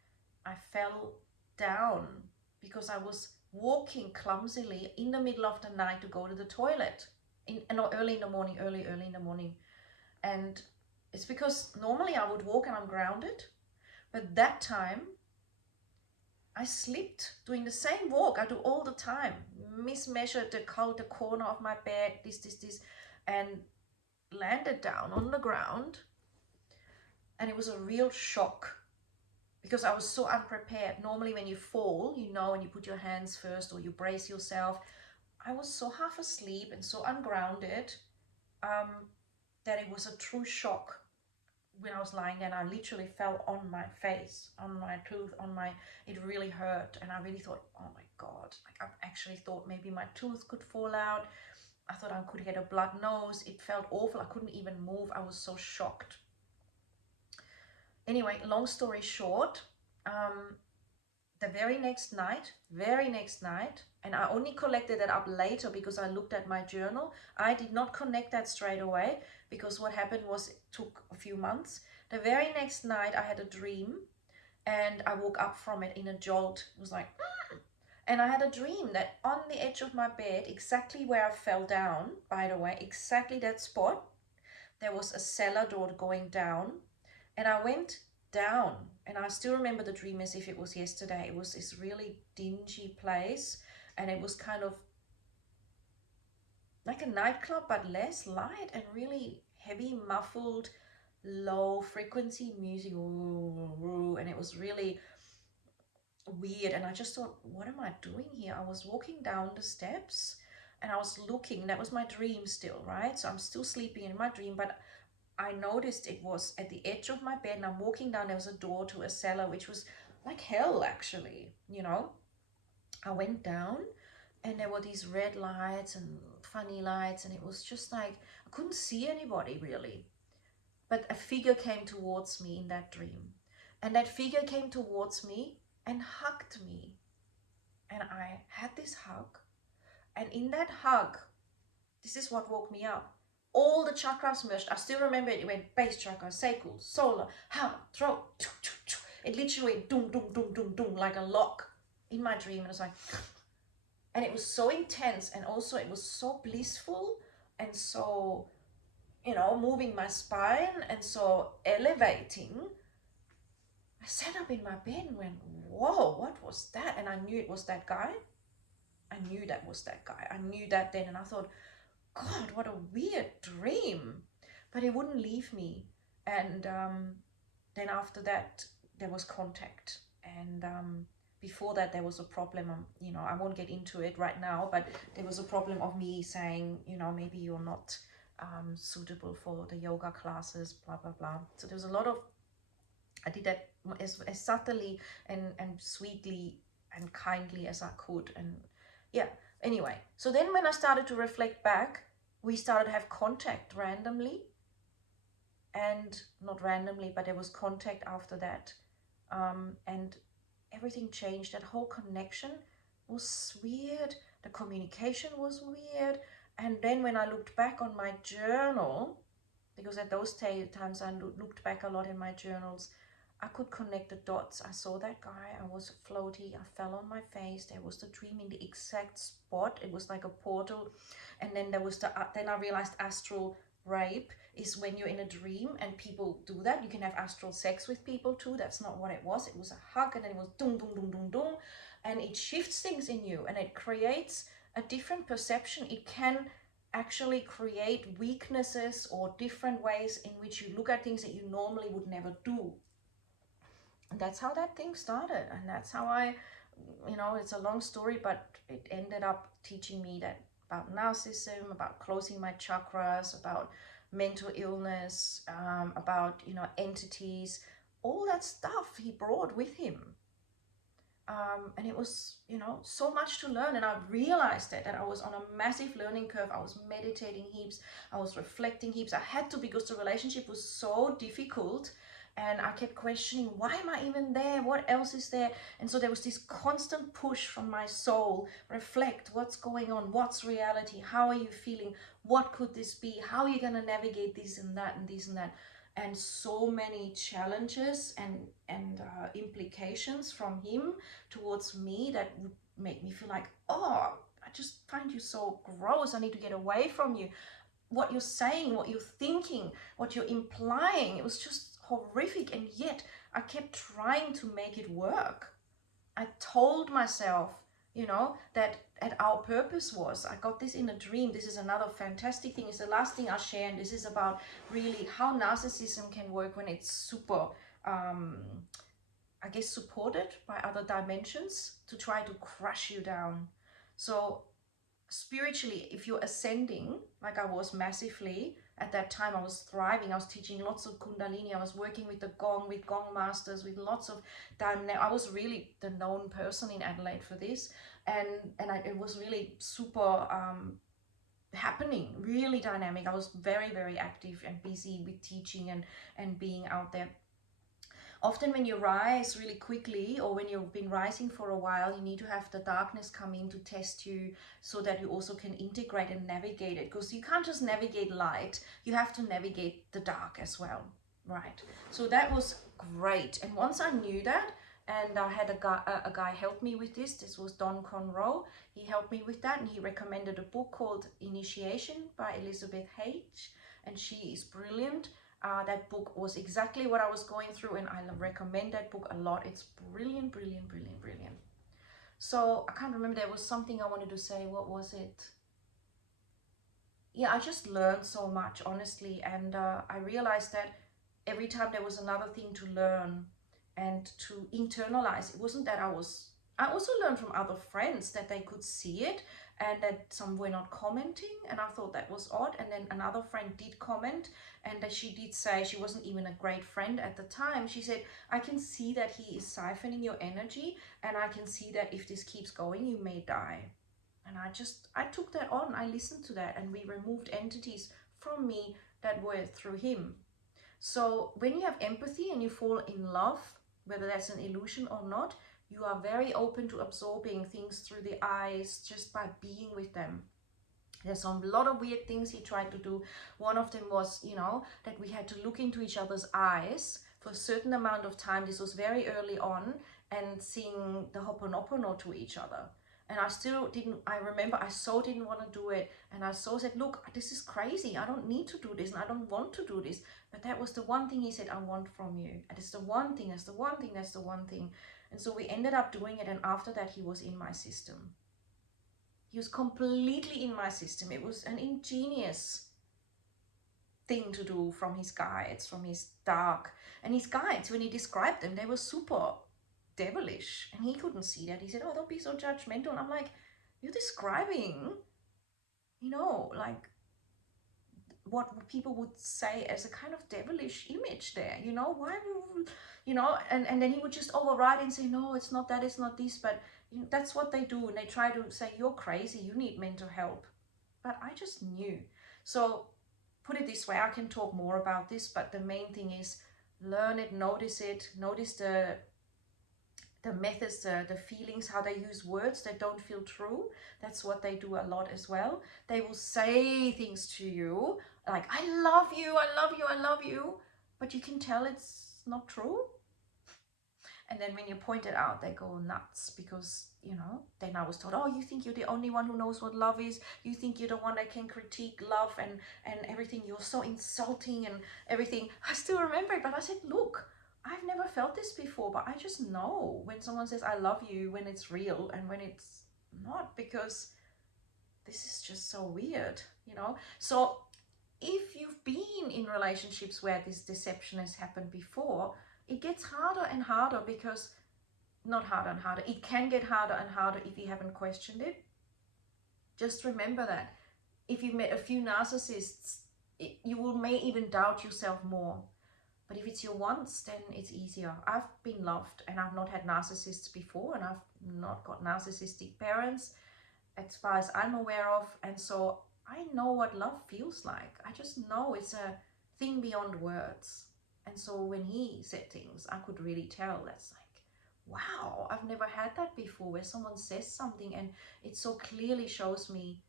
I fell down because I was walking clumsily in the middle of the night to go to the toilet. Early in the morning. And it's because normally I would walk and I'm grounded, but that time I slipped doing the same walk I do all the time, mismeasured the corner of my bed, this, and landed down on the ground. And it was a real shock, because I was so unprepared. Normally when you fall, you know, and you put your hands first, or you brace yourself. I was so half asleep and so ungrounded that it was a true shock. When I was lying there, and I literally fell on my face, on my tooth, it really hurt. And I really thought, oh my God, like I actually thought maybe my tooth could fall out. I thought I could get a blood nose. It felt awful. I couldn't even move. I was so shocked. Anyway, long story short, the very next night, and I only collected it up later because I looked at my journal. I did not connect that straight away because what happened was it took a few months. The very next night I had a dream and I woke up from it in a jolt. It was like, and I had a dream that on the edge of my bed, exactly where I fell down, by the way, exactly that spot, there was a cellar door going down, and I went down, and I still remember the dream as if it was yesterday. It was this really dingy place, and it was kind of like a nightclub, but less light and really heavy, muffled, low frequency music, and it was really weird. And I just thought, what am I doing here? I was walking down the steps and I was looking. That was my dream still, right? So I'm still sleeping in my dream, but I noticed it was at the edge of my bed, and I'm walking down. There was a door to a cellar, which was like hell, actually. I went down, and there were these red lights and funny lights, and it was just like I couldn't see anybody really. But a figure came towards me in that dream, and that figure came towards me and hugged me, and I had this hug, and in that hug, this is what woke me up. All the chakras merged. I still remember it. It went base chakra, sacral, solar, heart, throat. It literally went doom, doom, doom, doom, doom, like a lock in my dream. And it was like, and it was so intense. And also it was so blissful and so, moving my spine and so elevating. I sat up in my bed and went, whoa, what was that? And I knew it was that guy. I knew that was that guy. I knew that then. And I thought, God, what a weird dream. But it wouldn't leave me. And then after that, there was contact. And before that, there was a problem. I won't get into it right now, but there was a problem of me saying, maybe you're not suitable for the yoga classes, blah, blah, blah. So there was a lot of, I did that as subtly and sweetly and kindly as I could. And yeah, anyway, so then when I started to reflect back, we started to have contact randomly, and not randomly, but there was contact after that. And everything changed. That whole connection was weird. The communication was weird. And then when I looked back on my journal, because at those times I looked back a lot in my journals, I could connect the dots. I saw that guy. I was floaty. I fell on my face. There was the dream in the exact spot. It was like a portal. And then there was then I realized astral rape is when you're in a dream and people do that. You can have astral sex with people too. That's not what it was. It was a hug, and then it was doom, doom, doom, doom, doom. And it shifts things in you, and it creates a different perception. It can actually create weaknesses or different ways in which you look at things that you normally would never do. And that's how that thing started. And that's how it's a long story, but it ended up teaching me that about narcissism, about closing my chakras, about mental illness, about, entities, all that stuff he brought with him. And it was, so much to learn. And I realized that I was on a massive learning curve. I was meditating heaps. I was reflecting heaps. I had to, because the relationship was so difficult. And I kept questioning, why am I even there? What else is there? And so there was this constant push from my soul. Reflect, what's going on? What's reality? How are you feeling? What could this be? How are you going to navigate this and that and this and that? And so many challenges and implications from him towards me that would make me feel like, oh, I just find you so gross. I need to get away from you. What you're saying, what you're thinking, what you're implying, it was just horrific. And yet I kept trying to make it work. I told myself, that our purpose was, I got this in a dream. This is another fantastic thing. It's the last thing I'll share, and this is about really how narcissism can work when it's super, I guess, supported by other dimensions to try to crush you down. So spiritually, if you're ascending, like I was massively, at that time I was thriving. I was teaching lots of Kundalini. I was working with the gong, with gong masters, with lots of I was really the known person in Adelaide for this, and it was really super happening, really dynamic. I was very, very active and busy with teaching and being out there. Often when you rise really quickly, or when you've been rising for a while, you need to have the darkness come in to test you, so that you also can integrate and navigate it, because you can't just navigate light, you have to navigate the dark as well, right? So that was great. And once I knew that, and I had a guy help me with this was Don Conroe. He helped me with that, and he recommended a book called Initiation by Elizabeth H, and she is brilliant. That book was exactly what I was going through, and I recommend that book a lot. It's brilliant, brilliant, brilliant, brilliant. So I can't remember, there was something I wanted to say. What was it? Yeah, I just learned so much, honestly, and I realized that every time there was another thing to learn and to internalize. It wasn't that I also learned from other friends that they could see it, and that some were not commenting, and I thought that was odd. And then another friend did comment, and that she did say, she wasn't even a great friend at the time, she said, I can see that he is siphoning your energy, and I can see that if this keeps going, you may die. And I took that on, I listened to that, and we removed entities from me that were through him. So when you have empathy and you fall in love, whether that's an illusion or not, you are very open to absorbing things through the eyes just by being with them. There's a lot of weird things he tried to do. One of them was, that we had to look into each other's eyes for a certain amount of time. This was very early on, and sing the Ho'oponopono to each other. And I remember I so didn't want to do it. And I so said, look, this is crazy. I don't need to do this, and I don't want to do this. But that was the one thing he said, I want from you. And it's the one thing, that's the one thing, that's the one thing. And so we ended up doing it. And after that, he was in my system. He was completely in my system. It was an ingenious thing to do from his guides, from his dark. And his guides, when he described them, they were super devilish. And he couldn't see that. He said, oh, don't be so judgmental. And I'm like, you're describing, like what people would say as a kind of devilish image there. Why would, and then he would just override and say, no, it's not that, it's not this. But that's what they do, and they try to say, you're crazy, you need mental help. But I just knew. So put it this way, I can talk more about this, but the main thing is learn it, notice the methods, the feelings, how they use words that don't feel true. That's what they do a lot as well. They will say things to you like, I love you, I love you, I love you, but you can tell it's not true. And then when you point it out, they go nuts, because, then I was told, oh, you think you're the only one who knows what love is. You think you're the one that can critique love and everything. You're so insulting and everything. I still remember it, but I said, look, I've never felt this before, but I just know when someone says, I love you, when it's real and when it's not, because this is just so weird, So if you've been in relationships where this deception has happened before, it gets harder and harder, because not harder and harder, it can get harder and harder if you haven't questioned it. Just remember that if you've met a few narcissists, you may even doubt yourself more. But if it's your once, then it's easier. I've been loved, and I've not had narcissists before, and I've not got narcissistic parents as far as I'm aware of. And so I know what love feels like. I just know it's a thing beyond words. And so when he said things, I could really tell, that's like, wow, I've never had that before, where someone says something and it so clearly shows me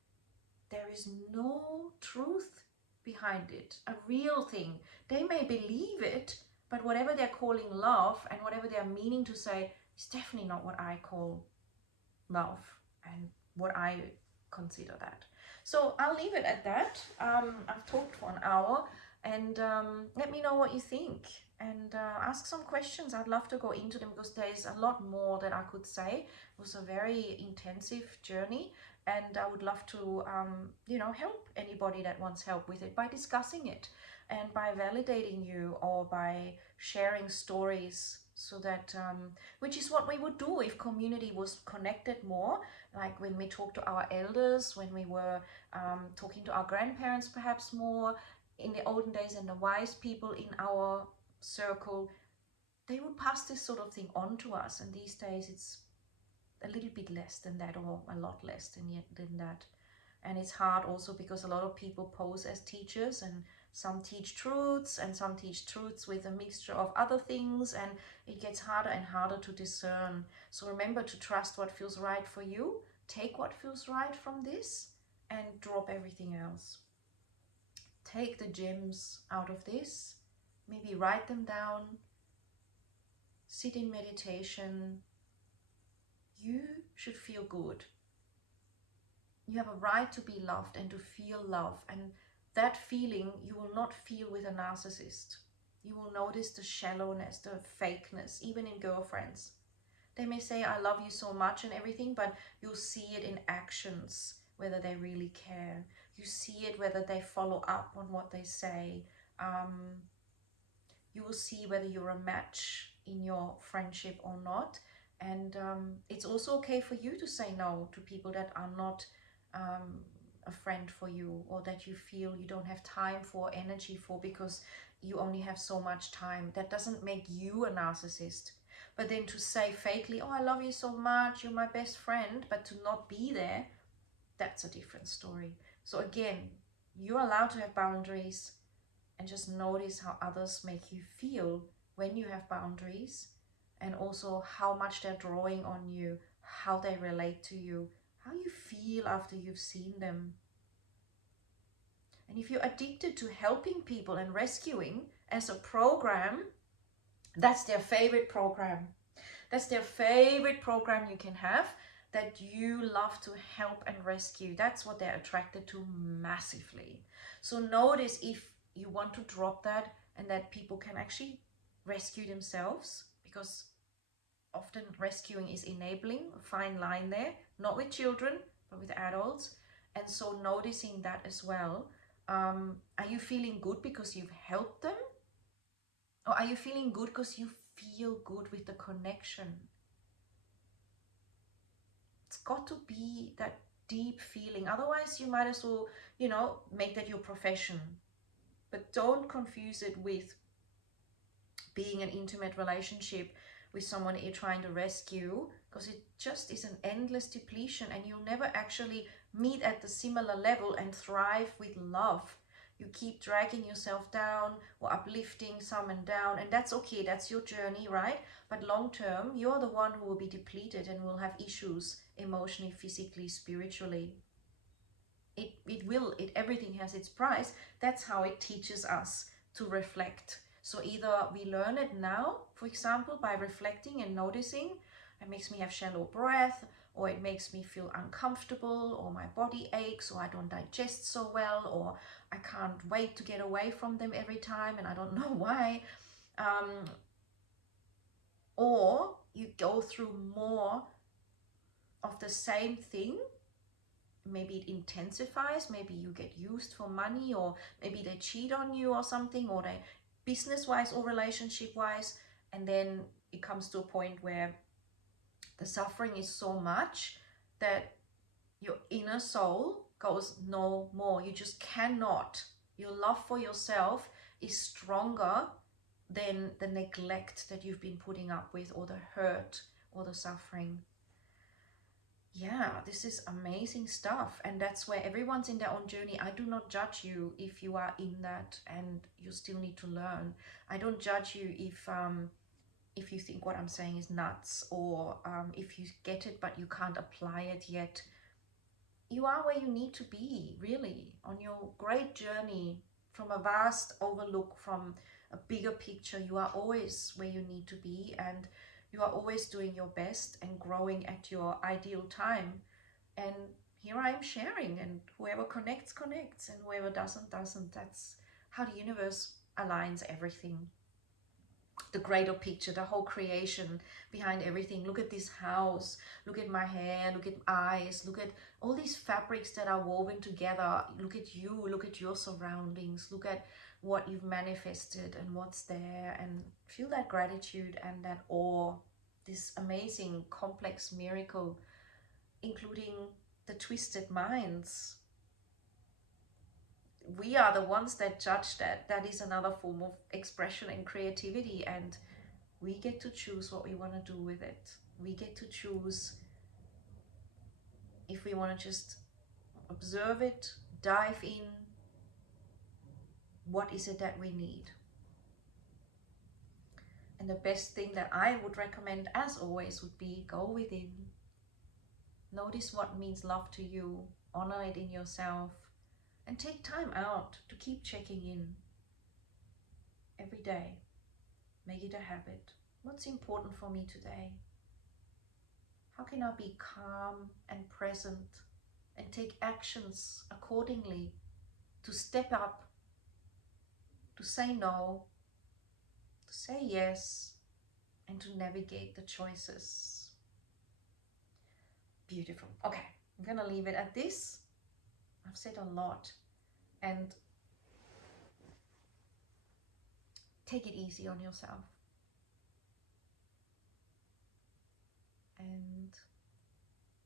there is no truth behind it, a real thing. They may believe it, but whatever they're calling love and whatever they're meaning to say is definitely not what I call love and what I consider that. So I'll leave it at that. I've talked for an hour, and let me know what you think, and ask some questions. I'd love to go into them, because there's a lot more that I could say. It was a very intensive journey, and I would love to help anybody that wants help with it by discussing it and by validating you, or by sharing stories, so that which is what we would do if community was connected more, like when we talk to our elders, when we were talking to our grandparents perhaps more in the olden days, and the wise people in our circle, they would pass this sort of thing on to us. And these days it's a little bit less than that, or a lot less than that. And it's hard also because a lot of people pose as teachers, and Some teach truths and some teach truths with a mixture of other things, and it gets harder and harder to discern. So remember to trust what feels right for you, take what feels right from this, and drop everything else. Take the gems out of this, maybe write them down, sit in meditation. You should feel good. You have a right to be loved and to feel love, and that feeling you will not feel with a narcissist. You will notice the shallowness, the fakeness, even in girlfriends. They may say, I love you so much and everything, but you'll see it in actions, whether they really care. You see it whether they follow up on what they say. You will see whether you're a match in your friendship or not. And it's also okay for you to say no to people that are not a friend for you, or that you feel you don't have time for, energy for, because you only have so much time. That doesn't make you a narcissist. But then to say fakely, oh, I love you so much, you're my best friend, but to not be there, that's a different story. So again, you're allowed to have boundaries, and just notice how others make you feel when you have boundaries, and also how much they're drawing on you, how they relate to you, how you feel after you've seen them. And if you're addicted to helping people and rescuing as a program, that's their favorite program. That's their favorite program you can have, that you love to help and rescue. That's what they're attracted to massively. So notice if you want to drop that, and that people can actually rescue themselves, because often rescuing is enabling, a fine line there, not with children, but with adults. And so noticing that as well. Are you feeling good because you've helped them? Or are you feeling good because you feel good with the connection? It's got to be that deep feeling. Otherwise, you might as well, make that your profession. But don't confuse it with being an intimate relationship with someone that you're trying to rescue, because it just is an endless depletion, and you'll never actually meet at the similar level and thrive with love. You keep dragging yourself down, or uplifting someone down, and that's okay, that's your journey, right? But long term, you're the one who will be depleted and will have issues emotionally, physically, spiritually. Everything has its price. That's how it teaches us to reflect. So either we learn it now, for example, by reflecting and noticing, it makes me have shallow breath, or it makes me feel uncomfortable, or my body aches, or I don't digest so well, or I can't wait to get away from them every time and I don't know why. Or you go through more of the same thing. Maybe it intensifies, maybe you get used for money, or maybe they cheat on you or something, or they business-wise or relationship-wise, and then it comes to a point where the suffering is so much that your inner soul goes no more. You just cannot. Your love for yourself is stronger than the neglect that you've been putting up with, or the hurt, or the suffering. Yeah, this is amazing stuff, and that's where everyone's in their own journey. I do not judge you if you are in that and you still need to learn. I don't judge you if you think what I'm saying is nuts, or if you get it but you can't apply it yet. You are where you need to be, really, on your great journey from a vast overlook, from a bigger picture. You are always where you need to be, and you are always doing your best and growing at your ideal time. And here I am sharing, and whoever connects, connects, and whoever doesn't, doesn't. That's how the universe aligns everything. The greater picture, the whole creation behind everything. Look at this house, look at my hair, look at eyes, look at all these fabrics that are woven together. Look at you, look at your surroundings, look at what you've manifested and what's there, and feel that gratitude and that awe, this amazing complex miracle, including the twisted minds. We are the ones that judge that. That is another form of expression and creativity, and we get to choose what we want to do with it. We get to choose if we want to just observe it, dive in, what is it that we need. And the best thing that I would recommend, as always, would be go within. Notice what means love to you. Honor it in yourself. And take time out to keep checking in every day. Make it a habit. What's important for me today? How can I be calm and present and take actions accordingly to step up, to say no, to say yes, and to navigate the choices? Beautiful. Okay, I'm gonna leave it at this. I've said a lot, and take it easy on yourself. And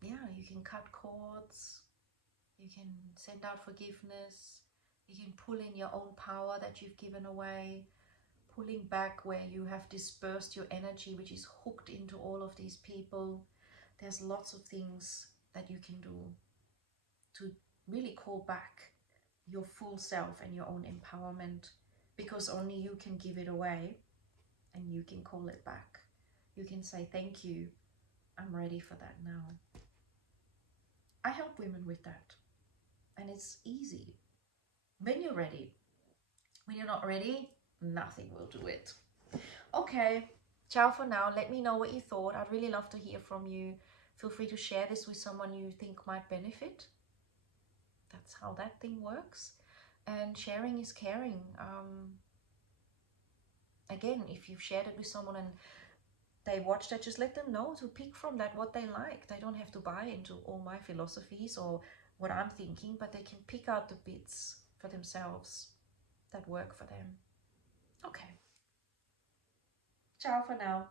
yeah, you can cut cords, you can send out forgiveness, you can pull in your own power that you've given away, pulling back where you have dispersed your energy, which is hooked into all of these people. There's lots of things that you can do to really call back your full self and your own empowerment, because only you can give it away and you can call it back. You can say, thank you, I'm ready for that now. I help women with that, and it's easy when you're ready. When you're not ready, nothing will do it. Okay, ciao for now. Let me know what you thought. I'd really love to hear from you. Feel free to share this with someone you think might benefit. That's how that thing works. And sharing is caring. Again, if you've shared it with someone and they watch that, just let them know to pick from that what they like. They don't have to buy into all my philosophies or what I'm thinking, but they can pick out the bits for themselves that work for them. Okay. Ciao for now.